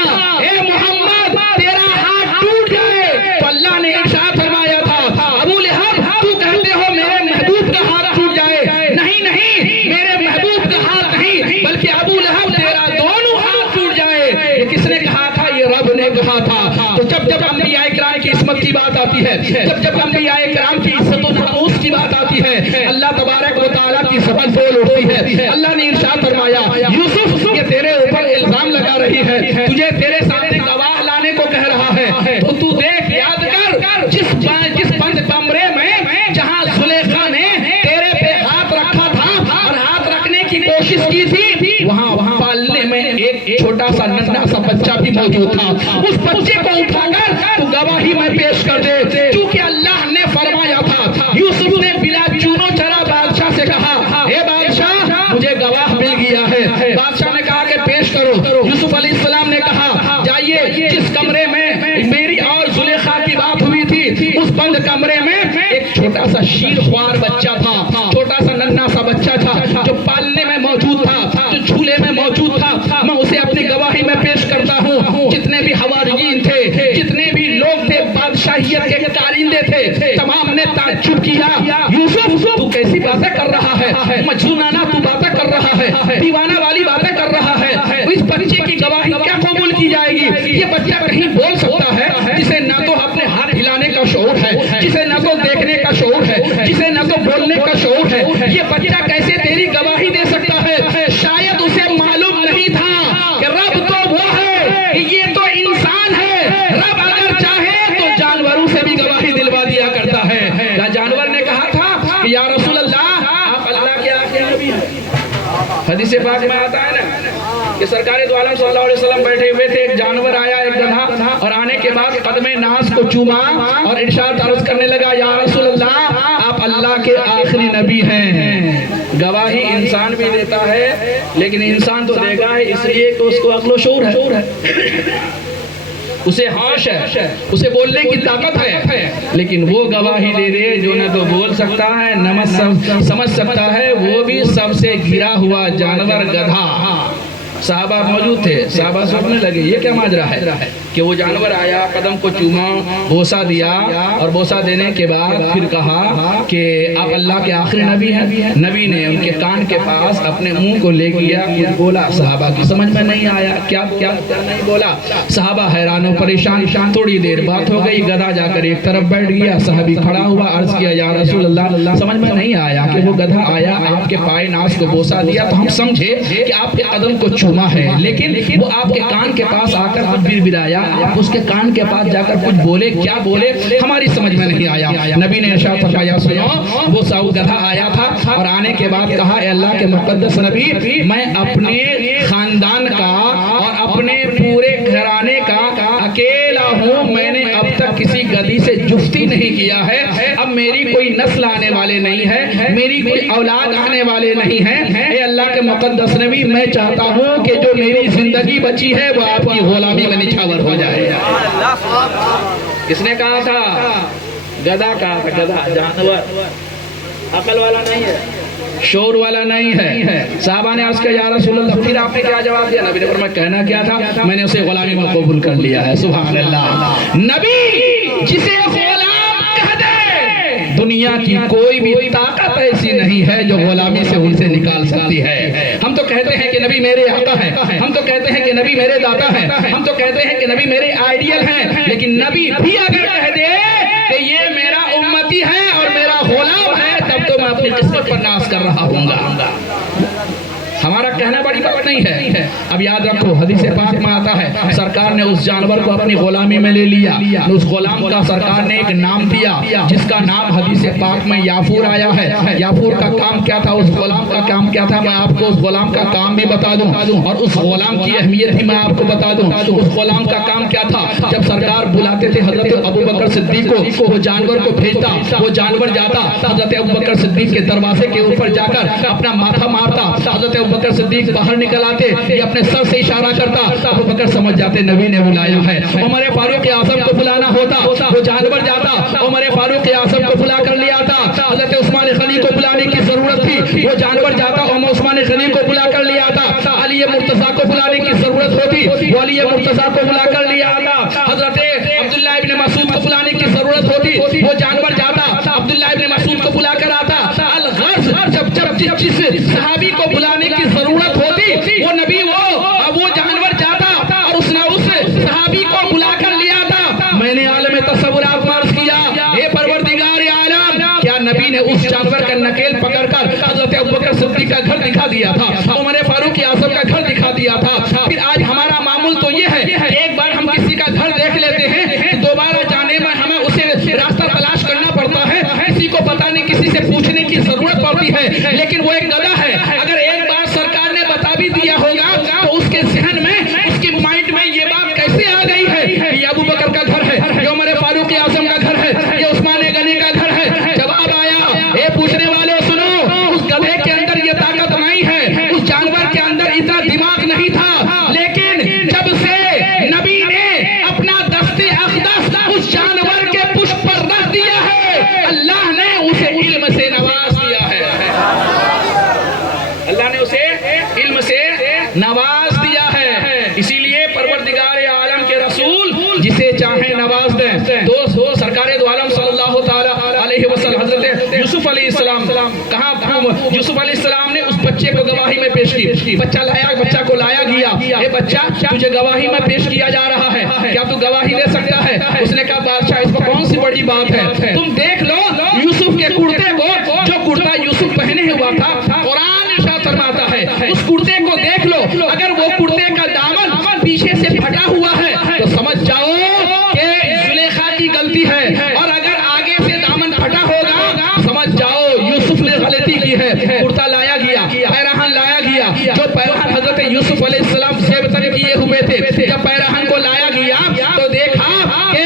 اے محمد تیرا ہاتھ ٹوٹ جائے، تو اللہ نے ارشاد فرمایا تھا ابو لہب تو کہتے ہو میرے محبوب کا ہاتھ ٹوٹ جائے، نہیں نہیں میرے محبوب کا ہاتھ نہیں بلکہ ابو لہب تیرا دونوں ہاتھ ٹوٹ جائے۔ یہ کس نے کہا تھا؟ یہ رب نے کہا تھا۔ تو جب جب انبیاء کرام کی عصمت کی بات آتی ہے، جب جب انبیاء کرام کی عزت و ناموس کی بات آتی ہے، اللہ تبارک و تعالیٰ کی زبان بول اٹھتی ہے۔ اللہ نے ارشاد فرمایا یوسف یہ تیرے اوپر الزام لگا رہی ہے، تجھے تیرے سامنے گواہ لانے کو کہہ رہا ہے، تو دیکھ یاد کر جس بند کمرے میں جہاں زلیخا نے تیرے پہ ہاتھ رکھا تھا اور ہاتھ رکھنے کی کوشش کی تھی، وہاں پالنے میں ایک چھوٹا سا ننھا سا بچہ بھی موجود تھا۔ اس بچے کو اٹھا کر تو گواہی میں پیش کر دے، چونکہ اللہ نے فرمایا تھا۔ یوسف نے بلا چونو چرا بادشاہ سے کہا اے بادشاہ مجھے گواہ مل گیا ہے۔ بادشاہ نے کہا کہ پیش کرو۔ یوسف علیہ السلام نے کہا جائیے جس کمرے میں میری اور زلیخا کی بات ہوئی تھی اس بند کمرے میں ایک چھوٹا سا شیر خوار بچہ تھا، چھوٹا سا ننھا سا بچہ تھا جو پالنے میں موجود تھا، جو جھولے میں موجود تھا، میں اسے اپنی گواہی میں پیش کرتا ہوں۔ جتنے بھی حواریین تھے، جتنے بھی لوگ تھے، بادشاہیت کے کارندے تھے، تمام نے تعجب کیا یوسف تو کیسی باتیں کر رہا ہے، مجنونانہ تو باتیں کر رہا ہے، دیوانہ والی باتیں کر رہا ہے، اس بچے کی گواہی کیا قبول کی جائے گی؟ یہ بچہ کہیں بول سکتا ہے جسے نہ تو اپنے ہاتھ ہلانے کا شعور ہے، جسے نہ تو دیکھنے کا شعور ہے، جسے نہ تو بولنے کا شعور ہے، یہ بچہ کیسے تیری گواہی دے سکتا ہے؟ شاید اسے معلوم نہیں تھا کہ رب تو وہ ہے کہ یہ تو انسان ہے، رب اگر چاہے تو جانوروں سے بھی گواہی دلوا دیا کرتا ہے۔ کیا جانور نے کہا تھا کہ یا رسول اللہ آپ اللہ کے آخری نبی ہیں؟ حدیث پاک میں آتا ہے نا کہ سرکار دو عالم صلی اللہ علیہ وسلم بیٹھے ہوئے تھے، ایک جانور آیا، ایک گدھا، اور آنے کے بعد قدم ناز کو چوما اور ارشاد عرض کرنے لگا یا رسول اللہ آپ اللہ کے آخری نبی ہیں۔ گواہی انسان بھی دیتا ہے، لیکن انسان تو دے گا اس لیے کہ اس کو عقل و شعور ہے، اسے ہوش ہے، اسے بولنے کی طاقت ہے، لیکن وہ گواہی دے دے جو نہ تو بول سکتا ہے نہ سمجھ سکتا ہے، وہ بھی سب سے گرا ہوا جانور گدھا۔ صحابہ موجود تھے، صحابہ سوچنے لگے یہ کیا ماجرا ہے کہ وہ جانور آیا، قدم کو چوما، بوسہ دیا، اور بوسہ دینے کے بعد پھر کہا کہ آپ اللہ کے آخری نبی ہیں۔ نبی نے ان کے کان کے پاس اپنے منہ کو لے گیا، کچھ بولا، صحابہ کی سمجھ میں نہیں آیا کیا نہیں بولا، صحابہ حیران و پریشان۔ تھوڑی دیر بات ہو گئی، گدھا جا کر ایک طرف بیٹھ گیا، صحابی کھڑا ہوا، عرض کیا یا رسول اللہ سمجھ میں نہیں آیا کہ وہ گدھا آیا، آپ کے پائے ناز کو بوسہ دیا تو ہم سمجھے کہ آپ کے قدم کو چوما ہے، لیکن وہ آپ کے کان کے پاس آ کر کچھ بربرایا، آپ اس کے کان کے پاس جا کر کچھ بولے، کیا بولے ہماری سمجھ میں نہیں آیا۔ نبی نے ارشاد فرمایا سنو، وہ ساؤ گدھا آیا تھا اور آنے کے بعد کہا اے اللہ کے مقدس نبی میں اپنے خاندان کا اور اپنے پورے گھرانے کا اکیلا ہوں، میں نے اب تک کسی گدھی سے جفتی نہیں کیا ہے، اب میری کوئی نسل آنے والے نہیں ہے، میری کوئی اولاد آنے والے نہیں ہیں، اے اللہ کے مقدس نبی میں چاہتا ہوں کہ جو میری زندگی بچی ہے وہ آپ کی غلامی میں نچھاور ہو جائے۔ کس نے کہا تھا؟ گدھا کہا تھا، گدھا جانور، عقل والا نہیں ہے، شعور والا نہیں ہے۔ صحابہ نے عرض کیا یا رسول اللہ پھر آپ نے کیا جواب دیا؟ نبی نے فرمایا کہنا کیا تھا، میں نے اسے غلامی میں قبول کر لیا ہے۔ سبحان اللہ، نبی جسے غلام کہہ دے، دنیا کی کوئی بھی طاقت ایسی نہیں ہے جو غلامی سے ان سے نکال سکتی ہے۔ ہم تو کہتے ہیں کہ نبی میرے آقا ہیں، ہم تو کہتے ہیں کہ نبی میرے داتا ہیں، ہم تو کہتے ہیں کہ نبی میرے آئیڈیل ہیں، لیکن نبی بھی اگر کہہ دے کہ یہ میرا امتی ہے اور میرا غلام ہے، تب تو میں اپنی قسمت پر ناز کر رہا ہوں گا۔ ہمارا کہنا بڑی بات نہیں ہے. اب یاد رکھو حدیث پاک میں آتا ہے سرکار نے اس جانور کو اپنی غلامی میں لے لیا. اس غلام کا سرکار نے ایک نام دیا جس کا نام حدیث پاک میں یافور آیا ہے. یافور کا کام کیا تھا, اس غلام کا کام کیا تھا, میں آپ کو اس غلام کا کام بھی بتا دوں اور اس غلام کی اہمیت بھی میں آپ کو بتا دوں. اس غلام کا کام کیا تھا, جب سرکار بلاتے تھے حضرت ابوبکر صدیق کو, وہ جانور کو بھیجتا, وہ جانور جاتا حضرت ابوبکر صدیق کے دروازے کے اوپر جا کر اپنا ماتھا مارتا. حضرت ابوبکر صدیق باہر نکل آتے, یہ اپنے سر سے اشارہ کرتا, ابوبکر سمجھ جاتے نبی نے بلایا ہے. عمر فاروق اعظم کو بلانا ہوتا, وہ جانور جاتا, عمر فاروق اعظم کو بلا کر لے آتا. حضرت عثمان غنی کو بلانے کی ضرورت تھی, وہ جانور جاتا, عثمان غنی کو بلا کر لے آتا. علی مرتضیٰ کو بلانے کی ضرورت ہوتی, وہ علی مرتضیٰ کو بلا کر لے آتا. حضرت عبداللہ ابن مسعود کو بلانے کی ضرورت ہوتی, وہ جانور جاتا, عبداللہ ابن مسعود کو بلا کر آتا. الغرض جب جس صحابی کو بلانے کی ضرورت ہوتی وہ نبی وہ جانور جاتا اور اس صحابی کو بلا کر لے آتا. میں نے عالم تصورات مرض کیا, اے پروردگار عالم, کیا نبی نے اس جانور کا نکیل پکڑ کر حضرت ابوبکر صدیق کا گھر دکھا دیا تھا, عمر فاروق اعظم کا گھر دکھا دیا تھا. پھر آج ہمارا معمول تو یہ ہے, ایک بار ہم کسی کا گھر دیکھ لیتے ہیں, دوبارہ جانے میں ہمیں اسے راستہ تلاش کرنا پڑتا ہے, کسی کو پتہ نہیں, کسی سے پوچھنے کی ضرورت پڑتی ہے. لیکن وہ ایک گدھا ہے, اگر ایک بار سرکار نے بتا بھی دیا ہوگا تو اس کے ذہن میں, اس کی مائنڈ میں یہ بات کیسے آ گئی ہے, یہ ابوبکر کا گھر ہے, یہ عمر فاروق اعظم کا گھر ہے, یہ عثمان غنی کا گھر ہے. جواب آیا, اے پوچھنے والوں سنو, اس گدھے کے اندر یہ طاقت نہیں ہے, اس جانور کے اندر اتنا دماغ نہیں تھا, لیکن جب سے نبی نے اپنا دست اقدس اس جانور کے پشت پر رکھ دیا ہے, اللہ نے اسے علم سے نواز دیا ہے. اللہ نے اسے علم سے نواز دیا ہے. اسی لیے پروردگار عالم کے رسول جسے چاہیں نواز دیں. تو سرکار دو عالم صلی اللہ تعالی علیہ وسلم حضرت یوسف علیہ السلام, کہاں یوسف علیہ السلام نے اس بچے کو گواہی میں پیش کی. بچہ کو لایا گیا, اے بچہ تجھے گواہی میں پیش کیا جا رہا ہے, کیا تو گواہی دے سکتا ہے؟ اس نے کہا بادشاہ اس میں کون سی بڑی بات ہے, تم دیکھ لو یوسف کے کرتے کو, جو کرتا یوسف پہنے ہوا تھا, قرآن ارشاد فرماتا ہے اس کرتے کو دیکھ لو, اگر وہ کرتے کا دامن پیچھے سے پھٹا ہوا ہے تو سمجھ جاؤ کہ زلیخا کی غلطی ہے, اور اگر آگے سے دامن پھٹا ہوگا سمجھ جاؤ یوسف نے غلطی کی ہے. کرتا لایا گیا, پیراہن لایا گیا, جو پیراہن حضرت یوسف علیہ السلام زیب تن کیے ہوئے تھے, جب پیراہن کو لایا گیا تو دیکھا کہ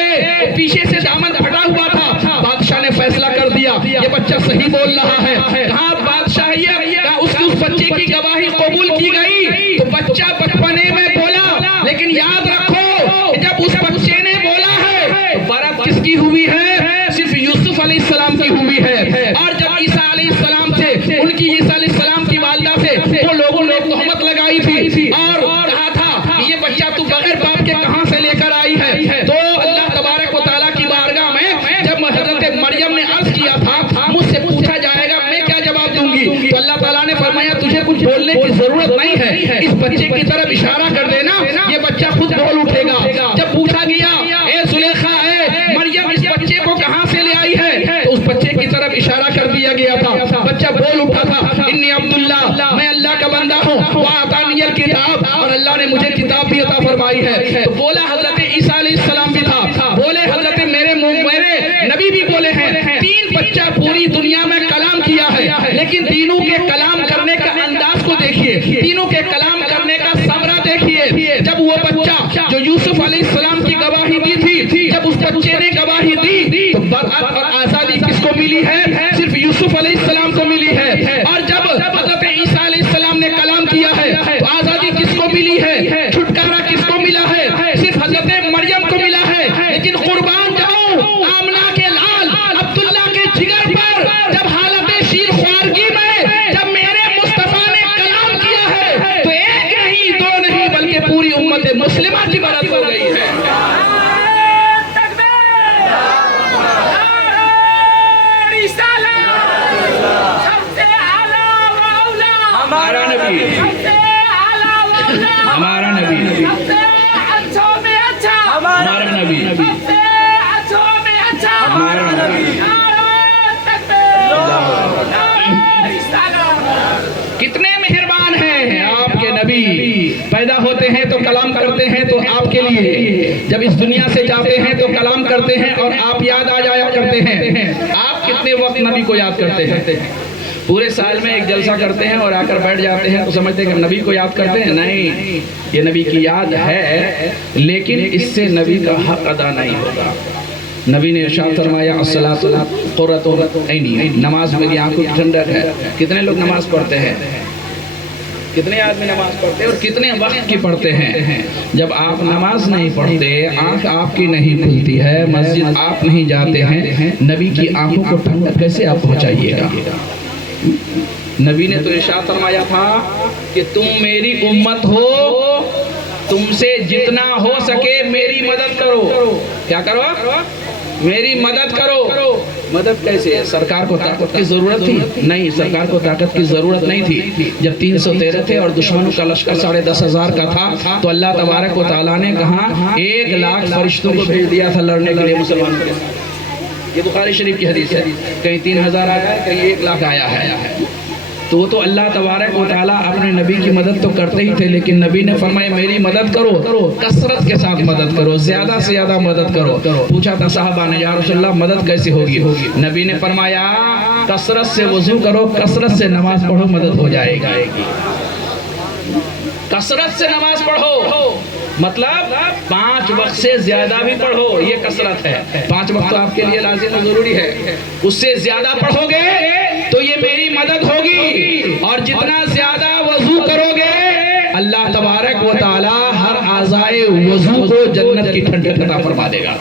پیچھے سے دامن پھٹا ہوا تھا. بادشاہ نے فیصلہ کر دیا یہ بچہ صحیح بول رہا ہے. کہاں بادشاہیت, اس بچے کی گواہی قبول کی گئی. تو بچہ بچپنے میں بولا, لیکن یاد رکھو جب اس بچے نے بولا ہے تو برکت کس کی ہوئی ہے, صرف یوسف علیہ السلام کی ہوئی ہے. اور جب عیسیٰ علیہ السلام سے, ان کی عیسیٰ علیہ السلام کی والدہ سے وہ لوگوں نے تہمت لگائی تھی اور کہا تھا یہ بچہ تو بغیر باپ کے کہاں سے لے کر آئی ہے, تو اللہ تبارک و تعالیٰ کی بارگاہ میں جب حضرت مریم نے عرض کیا تھا مجھ سے پوچھا جائے گا میں کیا جواب دوں گی, تو اللہ تعالیٰ نے فرمایا تجھے کچھ بولنے کی ضرورت نہیں ہے, اس بچے کی طرف اشارہ کر دینا, یہ بچہ خود بول اٹھے گا. جب پوچھا گیا اے زلیخا, اے مریم اس بچے کو کہاں سے لے آئی ہے, تو اس بچے کی طرف اشارہ کر دیا گیا تھا. بچہ بول اٹھا تھا انی عبداللہ, میں اللہ کا بندہ ہوں, وآتانی الکتاب, اور اللہ نے مجھے کتاب بھی عطا فرمائی ہے. تو بولا حضرت عیسیٰ علیہ السلام بھی تھا, بولے حضرت میرے نبی بھی بولے ہیں. تین بچہ پوری دنیا میں کلام کیا ہے, لیکن تینوں کے کلام کرنے کا انداز کو دیکھیے, تینوں کے کلام کرنے کا ثمرہ دیکھیے. جب وہ بچہ جو یوسف علیہ السلام کی گواہی دی تھی, جب اس بچے نے گواہی دی تو برکت اور آزادی کس کو ملی ہے, صرف یوسف علیہ السلام کو ملی ہے. اور جب حضرت عیسیٰ علیہ السلام نے کلام کیا ہے تو آزادی کس کو ملی ہے, چھٹکارا کس کو ملا ہے, صرف حضرت مریم کو ملا ہے. لیکن قربان جاؤں آمنہ کے لال عبداللہ کے جگر پر, جب حالت شیر خوارگی میں جب میرے مصطفیٰ نے کلام کیا ہے تو ایک نہیں دو نہیں بلکہ پوری امت مسلمہ کی برکت ہو گئی ہے. ہمارا نبی, ہمارا نبی, ہمارا نبی, ہمارا نبی. کتنے مہربان ہیں ہوتے ہیں تو کلام کرتے ہیں تو آپ کے لیے، جب اس دنیا سے جاتے ہیں تو کلام کرتے ہیں اور آپ یاد آ جایا کرتے ہیں۔ آپ کتنے وقت نبی کو یاد کرتے ہیں؟ پورے سال میں ایک جلسہ کرتے ہیں اور آ کر بیٹھ جاتے ہیں تو سمجھتے ہیں کہ نبی کو یاد کرتے ہیں؟ نہیں، یہ نبی کی یاد ہے لیکن اس سے نبی کا حق ادا نہیں ہوگا۔ نبی نے ارشاد فرمایا الصلاۃ قرۃ عینی، نماز میری آنکھوں کی ٹھنڈک ہے۔ کتنے لوگ نماز پڑھتے ہیں؟ کتنے آدمی نماز پڑھتے ہیں اور کتنے وقت کی پڑھتے ہیں؟ جب آپ نماز نہیں پڑھتے، آنکھ آپ کی نہیں کھلتی ہے، مسجد آپ نہیں جاتے ہیں، نبی کی آنکھوں کو ٹھنڈک کیسے آپ پہنچائیے گا؟ نبی نے تو ارشاد فرمایا تھا کہ تم میری امت ہو، تم سے جتنا ہو سکے میری مدد کرو۔ کیا کرو؟ میری مدد کرو۔ مدد کیسے؟ سرکار کو طاقت کی ضرورت تھی؟ نہیں، سرکار کو طاقت کی ضرورت نہیں تھی۔ جب 313 تھے اور دشمنوں کا لشکر 10,500 کا تھا تو اللہ تبارک و تعالیٰ نے کہا 1,00,000 فرشتوں کو بھیج دیا تھا لڑنے کے لیے مسلمانوں کے ساتھ۔ یہ بخاری شریف کی حدیث ہے، کہیں 3,000 آیا ہے، کہیں 1,00,000 آیا ہے۔ تو وہ تو اللہ تبارک و تعالیٰ اپنے نبی کی مدد تو کرتے ہی تھے، لیکن نبی نے فرمایا میری مدد کرو، کثرت کے ساتھ مدد کرو، زیادہ سے زیادہ مدد کرو۔ پوچھا تھا صحابہ نے یا رسول اللہ مدد کیسے ہوگی؟ نبی نے فرمایا کثرت سے وضو کرو، کثرت سے نماز پڑھو، مدد ہو جائے گی۔ کثرت سے نماز پڑھو مطلب 5 وقت سے زیادہ بھی پڑھو، یہ کثرت ہے۔ 5 وقت تو آپ کے لیے لازم و ضروری ہے، اس سے زیادہ پڑھو گے تو یہ میری مدد ہوگی، اور جتنا زیادہ وضو کرو گے اللہ تبارک و تعالی ہر اعضائے وضو کو جنت کی ٹھنڈک عطا فرما دے گا۔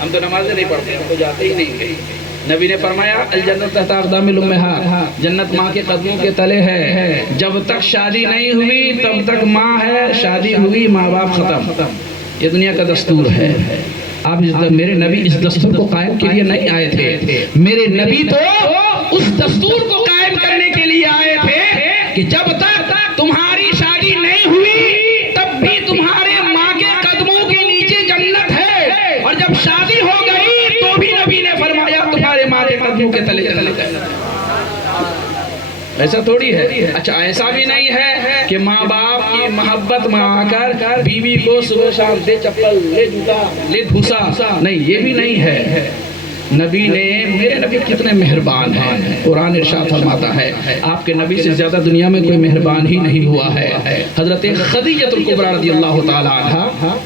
ہم تو نمازیں نہیں پڑھتے، ہم تو جاتے ہی نہیں کہیں۔ نبی نے فرمایا الجنت تحت اقدام الامہات، جنت ماں کے قدموں کے تلے ہے۔ جب تک شادی نہیں ہوئی تب تک ماں ہے، شادی ہوئی ماں باپ ختم۔ یہ دنیا کا دستور ہے۔ آپ میرے نبی اس دستور کو قائم کے لیے نہیں آئے تھے، میرے نبی تو اس دستور کو قائم کرنے کے لیے آئے تھے کہ جب تک تمہاری شادی نہیں ہوئی تب بھی تمہارے ماں کے قدموں کے نیچے جنت ہے، اور جب شادی ہو گئی تو بھی نبی نے فرمایا تمہارے ماں کے قدموں کے تلے جنت ہے۔ ایسا تھوڑی ہے۔ اچھا ایسا بھی نہیں ہے کہ ماں باپ کی محبت میں آ کر بیوی کو صبح شام لے چپل، لے جوتا، لے بھوسا، نہیں، یہ بھی نہیں ہے۔ نبی نے، میرے نبی کتنے مہربان ہیں، قرآن ارشاد فرماتا ہے آپ کے نبی سے زیادہ دنیا میں کوئی مہربان ہی نہیں ہوا ہے۔ حضرت خدیجہ الکبریٰ رضی اللہ تعالی عنہا،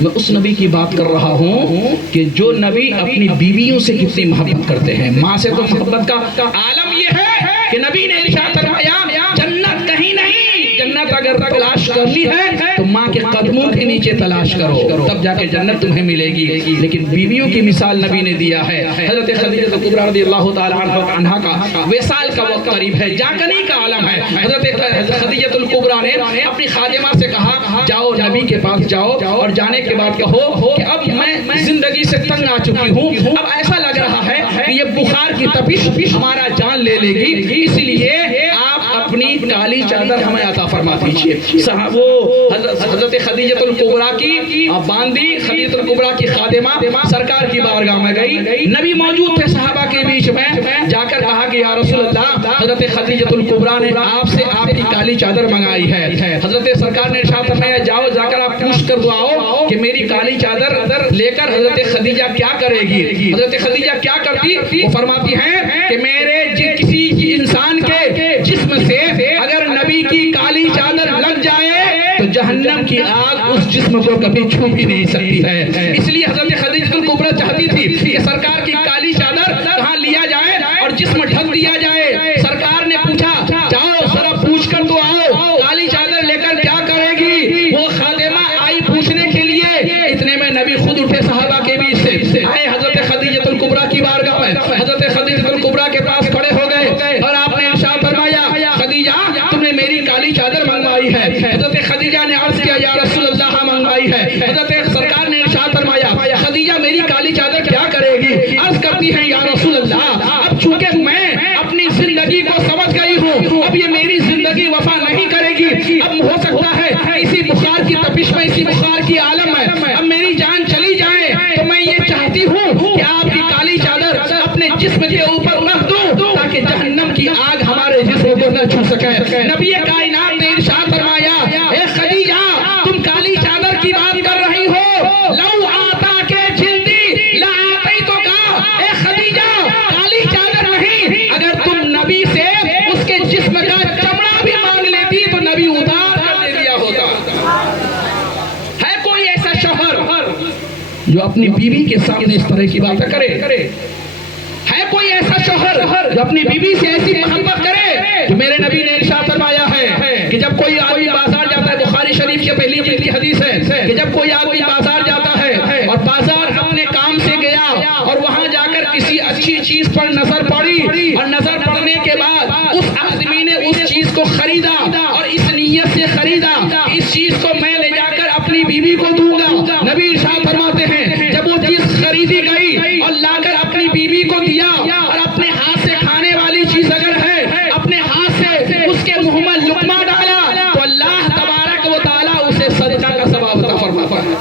میں اس نبی کی بات کر رہا ہوں کہ جو نبی اپنی بیویوں سے کتنی محبت کرتے ہیں۔ ماں سے تو محبت کا عالم یہ ہے کہ نبی نے ارشاد فرمایا جنت کہیں نہیں، جنت اگر تلاش کرنی ہے تو ماں کے قدموں کے نیچے تلاش کرو، تب جا کے جنت تمہیں ملے گی۔ لیکن بیویوں کی مثال نبی نے دیا ہے۔ حضرت خدیجہ الکبریٰ رضی اللہ تعالی عنہا کا وصال کا وقت قریب ہے، جاگنی کا عالم ہے۔ حضرت خدیجہ الکبریٰ نے اپنی خادمہ سے کہا جاؤ نبی کے پاس جاؤ اور جانے کے بعد کہو کہ اب میں زندگی سے تنگ آ چکی ہوں، اب ایسا لگ رہا ہے کہ یہ بخار کی تپش ہمارا جان لے لے گی، اس لیے آپ اپنی کالی چادر ہمیں عطا فرما دیجئے۔ وہ حضرت خدیجہ الکبریٰ کی باندی، خدیجہ الکبریٰ کی خادمہ سرکار کی بارگاہ میں گئی، نبی موجود تھے صحابہ کے بیچ میں، جا کر کہا کہ یا رسول اللہ حضرت خدیجہ الکبریٰ نے آپ سے آپ کی کالی چادر منگائی ہے۔ حضرت سرکار نے ارشاد فرمایا جاؤ جا کر آپ پوچھ کر آؤ کہ میری کالی چادر لے کر حضرت خدیجہ کیا کرے گی۔ حضرت خدیجہ کیا کرتی؟ وہ فرماتی ہیں کہ میرے کسی انسان کے جسم سے اگر نبی کی کالی چادر لگ جائے تو جہنم کی آگ اس جسم کو کبھی چھو بھی نہیں سکتی ہے۔ اس لیے حضرت خدیجہ الکبریٰ چاہتی تھی کہ سرکار کی کالی چادر کہاں لیا جائے اور جسم ڈھک دیا جائے۔ سرکار نے پوچھا جاؤ ذرا پوچھ کر تو آؤ کالی چادر لے کر کیا کرے گی۔ وہ خادمہ آئی پوچھنے کے لیے، اتنے میں نبی خود اٹھے صحابہ کے بیچ سے، آئے حضرت خدیجہ الکبریٰ کی بارگاہ میں، حضرت خدیجہ الکبریٰ کے پاس کھڑے ہو گئے اور آپ نے ارشاد فرمایا خدیجہ تم نے میری کالی چادر منگوائی ہے۔ حضرت خدیجہ نے عرض کیا یا رسول اللہ منگوائی ہے۔ حضرت سرکار نے ارشاد فرمایا خدیجہ میری کالی چادر کیا کرے گی؟ عرض کرتی ہیں یا رسول اللہ اب چونکہ میں اپنی زندگی کو سمجھ گئی ہوں، اب یہ میری زندگی وفا نہیں کرے گی، اب ہو سکتا ہے اسی بخار کی تپش میں، اسی بخار کی عالم میں اب میری جان چلی جائے، تو میں یہ چاہتی ہوں کہ آپ کی کالی چادر اپنے جسم کے اوپر رکھ دوں تاکہ جہنم کی آگ ہمارے جسم کو نہ چھو سکے۔ نبی کائنات نے ارشاد فرمایا اے خدیجہ اپنی بیوی کے سامنے اس طرح کی باتیں کرے؟ ہے کوئی ایسا شوہر جو اپنی بیوی سے ایسی محبت کرے؟ تو میرے نبی نے ارشاد فرمایا ہے کہ جب کوئی آدمی بازار جاتا ہے، بخاری شریف کے پہلی جلد کی حدیث ہے کہ جب کوئی آدمی بازار جاتا ہے اور بازار اپنے کام سے گیا اور وہاں جا کر کسی اچھی چیز پر نظر پڑی اور نظر پڑنے کے بعد اس آدمی نے اس چیز کو خریدا اور اس نیت سے خریدا اس چیز کو میں لے جا کر اپنی بیوی کو دوں گا، نبی ارشاد فرماتے ہیں جب وہ چیز خریدی گئی اور لا کر اپنی بیوی کو دیا اور اپنے ہاتھ سے کھانے والی چیز اگر ہے اپنے ہاتھ سے اس کے منہ میں لقمہ ڈالا تو اللہ تبارک و تعالی اسے صدقہ کا ثواب عطا فرماتا ہے،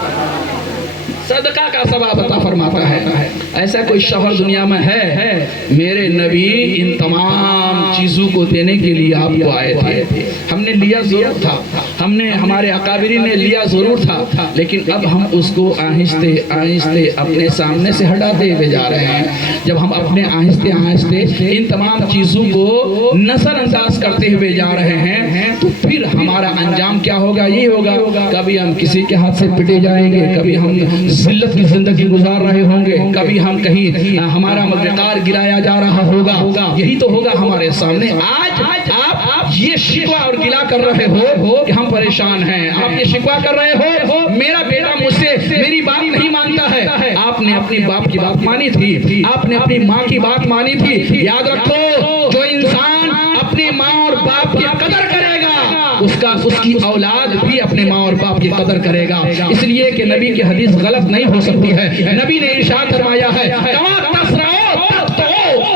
صدقہ کا ثواب عطا فرماتا ہے۔ ایسا کوئی شوہر دنیا میں ہے؟ میرے نبی ان تمام چیزوں کو دینے کے لیے آپ کو آئے تھے۔ ہم نے لیا ضرور تھا، ہمارے اکابرین نے لیا ضرور تھا، لیکن اب ہم اس کو آہستہ آہستہ اپنے سامنے سے ہٹاتے ہوئے جا رہے ہیں۔ جب ہم اپنے آہستہ آہستہ ان تمام چیزوں کو نظر انداز کرتے ہوئے جا رہے ہیں تو پھر ہمارا انجام کیا ہوگا؟ یہ ہوگا کبھی ہم کسی کے ہاتھ سے پٹے جائیں گے، کبھی ہم ذلت کی زندگی گزار رہے ہوں گے، کبھی ہم کہیں ہمارا وقار گرایا جا رہا ہوگا، یہی تو ہوگا ہمارے سامنے۔ آج آپ یہ شکوہ اور گلا کر رہے ہو کہ ہم پریشان ہیں، آپ یہ شکوہ کر رہے ہو میرا بیٹا مجھ سے میری بات نہیں مانتا ہے۔ آپ نے اپنی باپ کی بات مانی تھی، آپ نے اپنی ماں کی بات مانی تھی۔ یاد رکھو جو انسان اپنی ماں اور باپ کی قدر کرے گا اس کی اولاد بھی اپنے ماں اور باپ کی قدر کرے گا، اس لیے کہ نبی کی حدیث غلط نہیں ہو سکتی ہے۔ نبی نے ارشاد فرمایا ہے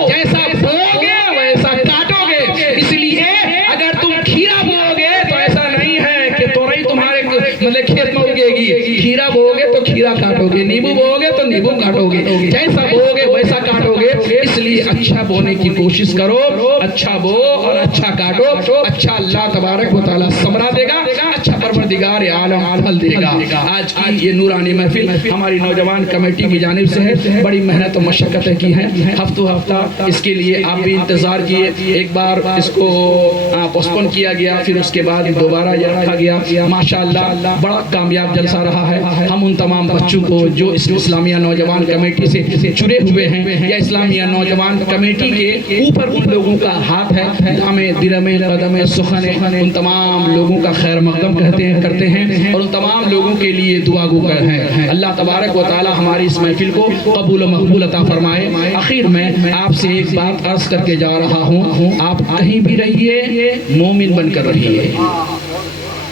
جیسا بوؤ گے ویسا کاٹو گے، اس لیے اگر تم کھیرا بوؤ گے تو ایسا نہیں ہے کہ توڑی تمہارے مطلب کھیت میں اگے گی، کھیرا بوؤ گے تو کھیرا کاٹو گے، نیبو بوؤ گے تو نیبو کاٹو گے، جیسا بوؤ گے ویسا کاٹو گے۔ اس لیے اچھا بونے کی کوشش کرو، اچھا بو اور اچھا کاٹو، اچھا اللہ تبارک و تعالیٰ ثمرہ دے گا، اچھا پروردگار عالم پھل دے گا۔ آج کی یہ نورانی محفل ہماری نوجوان کمیٹی کی جانب سے ہے، بڑی محنت و مشقتیں کی ہیں، ہفتہ ہفتہ اس کے لیے آپ بھی انتظار کیے، ایک بار اس کو پوسپون کیا گیا، پھر اس کے بعد دوبارہ یہ رکھا گیا۔ ماشاءاللہ بڑا کامیاب جلسہ رہا ہے۔ ہم ان تمام بچوں کو جو اس اسلامیہ نوجوان کمیٹی سے جڑے ہوئے ہیں یا اسلامیہ نوجوان کمیٹی کے اوپر ان لوگوں کا ہاتھ ہے، ہمیں درمے قدمے سخنے، ان تمام لوگوں کا خیر مقدم کرتے ہیں اور ان تمام لوگوں کے لیے دعا گو ہیں۔ اللہ تبارک و تعالی ہماری اس محفل کو قبول و مقبول عطا فرمائے۔ آخر میں آپ سے ایک بات عرض کر کے جا رہا ہوں، آپ کہیں بھی رہیے مومن بن کر رہیے،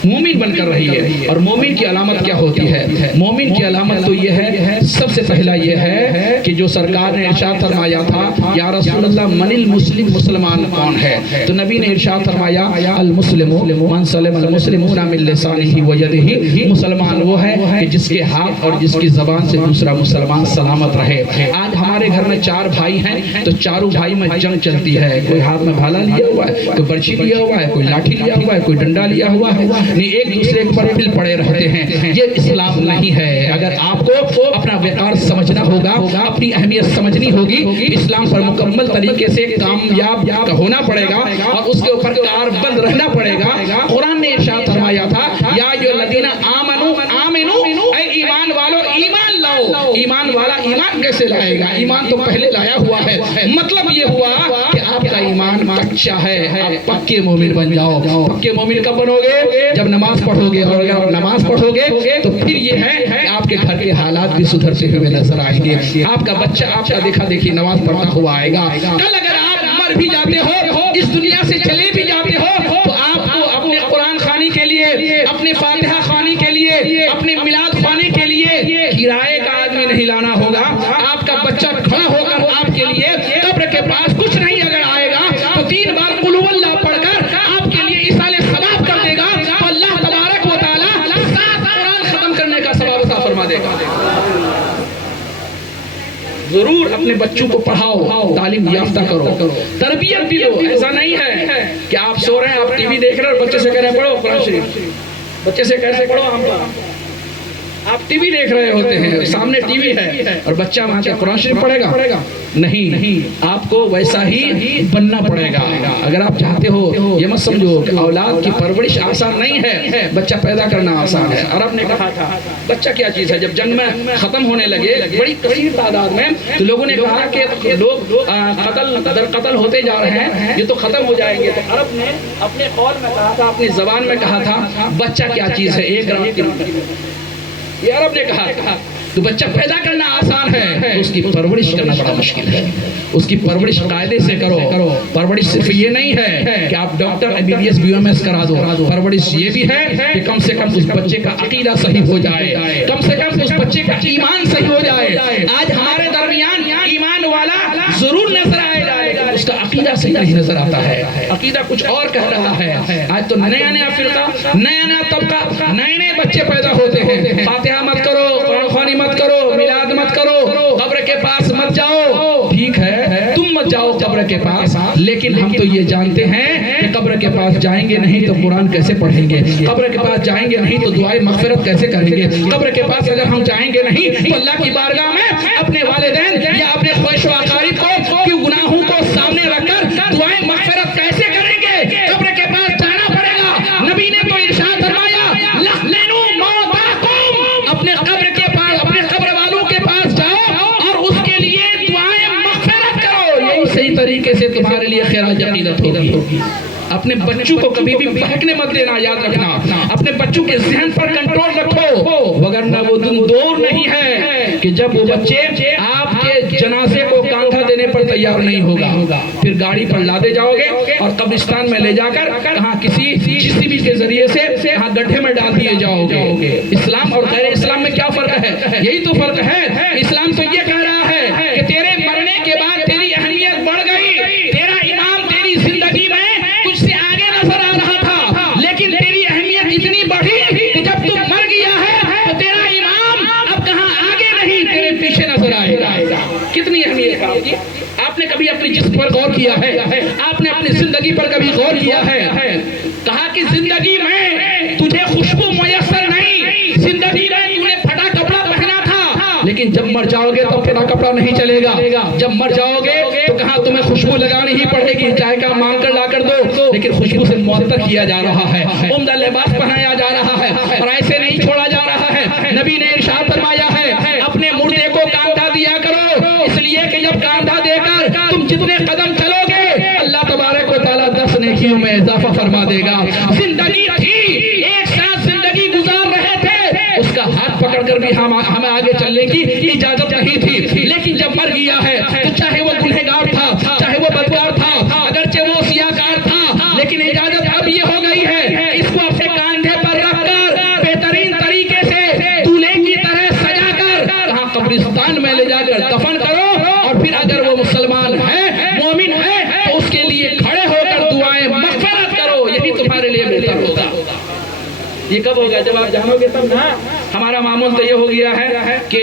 مومن بن کر رہی ہے۔ اور مومن کی علامت کیا ہوتی ہے؟ مومن کی علامت تو یہ ہے، سب سے پہلا یہ ہے کہ جو سرکار نے ارشاد فرمایا تھا یا رسول اللہ من المسلم، مسلمان کون ہے؟ تو نبی نے ارشاد فرمایا المسلم من سلم المسلمون من لسانه ويده، مسلمان وہ ہے کہ جس کے ہاتھ اور جس کی زبان سے دوسرا مسلمان سلامت رہے۔ آج ہمارے گھر میں 4 بھائی ہیں تو چاروں بھائی میں جنگ چلتی ہے، کوئی ہاتھ میں بھالا لیا ہوا ہے، کوئی برچھی لیا ہوا ہے، کوئی لاٹھی لیا ہوا ہے، کوئی ڈنڈا لیا ہوا ہے، ایک دوسرے پر پل پڑے رہتے ہیں۔ یہ اسلام نہیں ہے۔ اگر آپ کو اپنا وقار سمجھنا ہوگا، اپنی اہمیت سمجھنی ہوگی، اسلام پر مکمل طریقے سے کامیاب ہونا پڑے گا اور اس کے اوپر کاربند رہنا پڑے گا۔ قرآن نے ارشاد فرمایا تھا یا ایھا الذین آمنوا اے ایمان والو ایمان لاؤ۔ ایمان والا ایمان کیسے لائے گا؟ ایمان تو پہلے لایا ہوا ہے۔ مطلب یہ ہوا کہ آپ کا ایمان کچا ہے، آپ پکے مومن بن جاؤ۔ پکے مومن کب بنو گے؟ جب نماز پڑھو گے، اور اگر آپ نماز پڑھو گے تو پھر یہ ہے کہ آپ کے گھر کے حالات بھی سدھرتے ہوئے نظر آئیں گے۔ آپ کا بچہ آپ کا دیکھا دیکھی نماز پڑھتا ہوا آئے گا۔ کل اگر آپ مر بھی جاتے ہو، اس دنیا سے چلے بھی جاتے ہو، تو آپ کو اپنے قرآن خوانی کے لیے، اپنے فاتحہ خوانی کے لیے، اپنے میلاد خوانی کے لیے کرائے کا آدمی نہیں لانا ہوگا۔ آپ کا بچہ کھڑا ہو کر آپ کے لیے قبر کے پاس کچھ نہیں اگر آئے گا تو 3 بار قل هو اللہ پڑھ کر آپ کے لیے ایصال ثواب کر دے گا، تو اللہ تبارک و تعالی 7 قرآن ختم کرنے کا ثواب عطا فرما دے گا۔ ضرور اپنے بچوں کو پڑھاؤ، تعلیم یافتہ کرو، تربیت بھی دو۔ ایسا نہیں ہے کہ آپ سو رہے ہیں، آپ ٹی وی دیکھ رہے ہیں اور بچے سے کہہ رہے ہیں پڑھو قرآن شریف، بچے سے کہہ رہے ہیں پڑھو ہم آپ ٹی وی دیکھ رہے ہوتے ہیں، سامنے ٹی وی ہے اور بچہ وہاں سے قرآن شریف پڑھے گا؟ نہیں، آپ کو ویسا ہی بننا پڑے گا۔ اگر آپ چاہتے ہو، یہ مت سمجھو کہ اولاد کی پرورش آسان نہیں ہے، بچہ پیدا کرنا آسان ہے۔ عرب نے کہا تھا بچہ کیا چیز ہے؟ جب جنگ میں ختم ہونے لگے بڑی کثیر تعداد میں، تو لوگوں نے کہا کہ لوگ قتل در قتل ہوتے جا رہے ہیں، یہ تو ختم ہو جائیں گے۔ تو عرب نے اپنے قول میں کہا تھا، اپنی زبان میں کہا تھا، بچہ کیا چیز ہے؟ ایک گرام کی یہ عرب نے کہا۔ تو بچہ پیدا کرنا آسان ہے، اس کی پرورش کرنا بڑا مشکل ہے۔ اس کی پرورش قاعدے سے کرو۔ پرورش صرف یہ نہیں ہے کہ آپ ڈاکٹر MBBS BMS کرا دو، پرورش یہ بھی ہے کہ کم سے کم اس بچے کا عقیدہ صحیح ہو جائے، کم سے کم اس بچے کا ایمان صحیح ہو جائے۔ آج ہمارے درمیان ایمان والا ضرور نظر آئے گا، لیکن اس کا عقیدہ صحیح نہیں نظر آتا ہے، عقیدہ کچھ اور کہہ رہا ہے۔ آج تو نیا فرقہ، نیا طبقہ، نئے بچے پیدا ہوتے ہیں۔ فاتحہ مت کرو، قرآن خوانی مت کرو، میلاد مت کرو، قبر کے پاس مت جاؤ۔ ٹھیک ہے، تم مت جاؤ قبر کے پاس، لیکن ہم تو یہ جانتے ہیں کہ قبر کے پاس جائیں گے نہیں تو قرآن کیسے پڑھیں گے، قبر کے پاس جائیں گے نہیں تو دعائے مغفرت کیسے کریں گے، قبر کے پاس اگر ہم جائیں گے نہیں تو اللہ کی بارگاہ میں اپنے والدین یا اپنے خویش و اقارب کو کی گناہوں کو سامنے رکھ کر دعائے مغفرت کیسے کریں گے؟ قبر کے پاس جانا پڑے گا۔ نبی نے تو ارشاد فرمایا، لَعْنُوا مَوْتَاكُمْ، اپنے قبر کے پاس، اپنے قبر والوں کے پاس جاؤ اور اس کے لیے دعائیں مغفرت کرو، یہی صحیح طریقے سے تمہارے لیے خراج عقیدت ہوگی۔ اپنے بچوں کو کبھی بھی بہکنے مت دینا، یاد رکھنا، اپنے بچوں کے ذہن پر کنٹرول رکھو، وگرنہ وہ دن دور نہیں ہے کہ جب وہ بچے آپ کے جنازے کو کاندھا دینے پر تیار نہیں ہوگا، پھر گاڑی پر لادے جاؤ گے اور قبرستان میں لے جا کر کہاں کسی بھی کے ذریعے سے کہاں گڈھے میں ڈال دیے جاؤ گے۔ اسلام اور غیر اسلام میں کیا فرق ہے؟ یہی تو فرق ہے۔ اسلام تو یہ کہہ رہا ہے کہ تیرے مرنے کے بعد تیری اہمیت بڑھ گئی، تیرا امام تیری زندگی میں تجھ سے آگے نظر آ رہا تھا، لیکن تیری اہمیت اتنی بڑھی کہ جب تو مر گیا ہے تو تیرا امام اب کہاں آگے نہیں، تیرے پیچھے نظر آئے گا۔ کتنی اہمیت ہے؟ آپ نے کبھی اپنی جسم پر غور کیا ہے؟ آپ نے اپنی زندگی پر کبھی غور کیا ہے؟ کہا کہ زندگی میں تجھے خوشبو میسر نہیں، زندگی میں تو نے پھٹا کپڑا پہنا تھا، لیکن جب مر جاؤ گے تو پھٹا کپڑا نہیں چلے گا۔ جب مر جاؤ گے تو کہاں تمہیں خوشبو لگانی ہی پڑے گی، چاہے کا مانگ کر لا کر دو، لیکن خوشبو سے معطر کیا جا رہا ہے، عمدہ لباس پہنایا جا رہا ہے اور ایسے نہیں چھوڑا جا رہا ہے۔ نبی نے ارشاد فرمایا ہے، اپنے مردے کو کاندھا دیا کرو، اس لیے کہ جب کاندھا دے کر تم جتنے قدم چلو گے اللہ تبارک و تعالیٰ 10 نیکیوں میں اضافہ فرما دے گا۔ زندگی تھی، ایک ساتھ زندگی گزار رہے تھے، اس کا ہاتھ پکڑ کر بھی ہمیں آگے چلنے کی اجازت نہیں تھی، لیکن جب مر گیا ہے تو چاہے وہ گنہگار تھا، چاہے وہ بدکار تھا، اگرچہ وہ سیاکار تھا، لیکن اجازت اب یہ ہو گئی ہے، اس کو اپنے کاندھے پر رکھ کر بہترین طریقے سے دولہے کی طرح سجا کر کہاں قبرستان میں لے جا کر دفن کرو، اور پھر اگر وہ مسلمان ہے، مومن ہے، تو اس کے لیے کھڑے ہو کر دعائیں مغفرت کرو، یہی تمہارے لیے بہتر ہوگا۔ یہ کب ہوگا؟ جب آپ جانو گے تب نا۔ ہمارا معمول تو یہ ہو گیا ہے کہ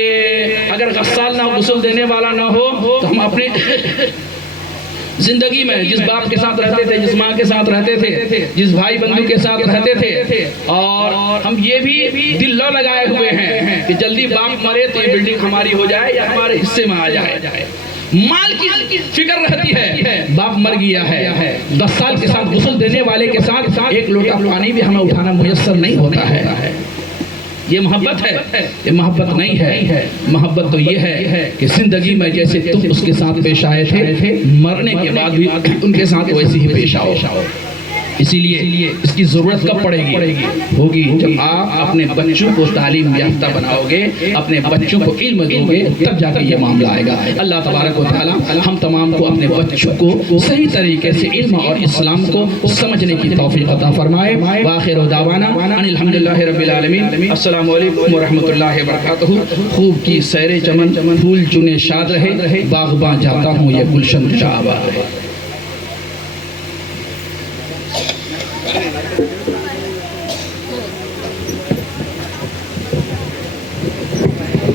اگر غسال نہ غسل دینے والا نہ ہو تو ہم اپنے زندگی میں جس باپ کے ساتھ رہتے تھے، جس ماں کے ساتھ رہتے تھے، جس بھائی بندو کے ساتھ رہتے تھے، اور ہم یہ بھی دل لو لگائے ہوئے ہیں کہ جلدی باپ مرے تو یہ بلڈنگ ہماری ہو جائے یا ہمارے حصے میں آ جائے۔ مال کی فکر رہتی ہے، باپ مر گیا ہے، 10 سال کے ساتھ غسل دینے والے کے ساتھ ایک لوٹا پانی بھی ہمیں اٹھانا میسر نہیں ہوتا ہے۔ یہ محبت ہے؟ یہ محبت نہیں ہے۔ محبت تو یہ ہے کہ زندگی میں جیسے تم اس کے ساتھ پیش آئے تھے، مرنے کے بعد بھی ان کے ساتھ ویسے ہی پیش آؤ۔ اسی لیے اس کی ضرورت کب پڑے گی؟ ہوگی جب آپ اپنے بچوں کو تعلیم یافتہ بناؤ گے، اپنے بچوں کو علم دو گے، تب جا کے یہ معاملہ آئے گا۔ اللہ تبارک و تعالی ہم تمام کو اپنے بچوں کو صحیح طریقے سے علم اور اسلام کو سمجھنے کی توفیق عطا فرمائے۔ وآخر دعوانا ان الحمدللہ رب العالمین۔ السلام علیکم ورحمۃ اللہ وبرکاتہ۔ خوب کی سیر چمن، پھول چنے شاد رہے، باغباں جاتا ہوں یہ گلشن شاہ آباد رہے۔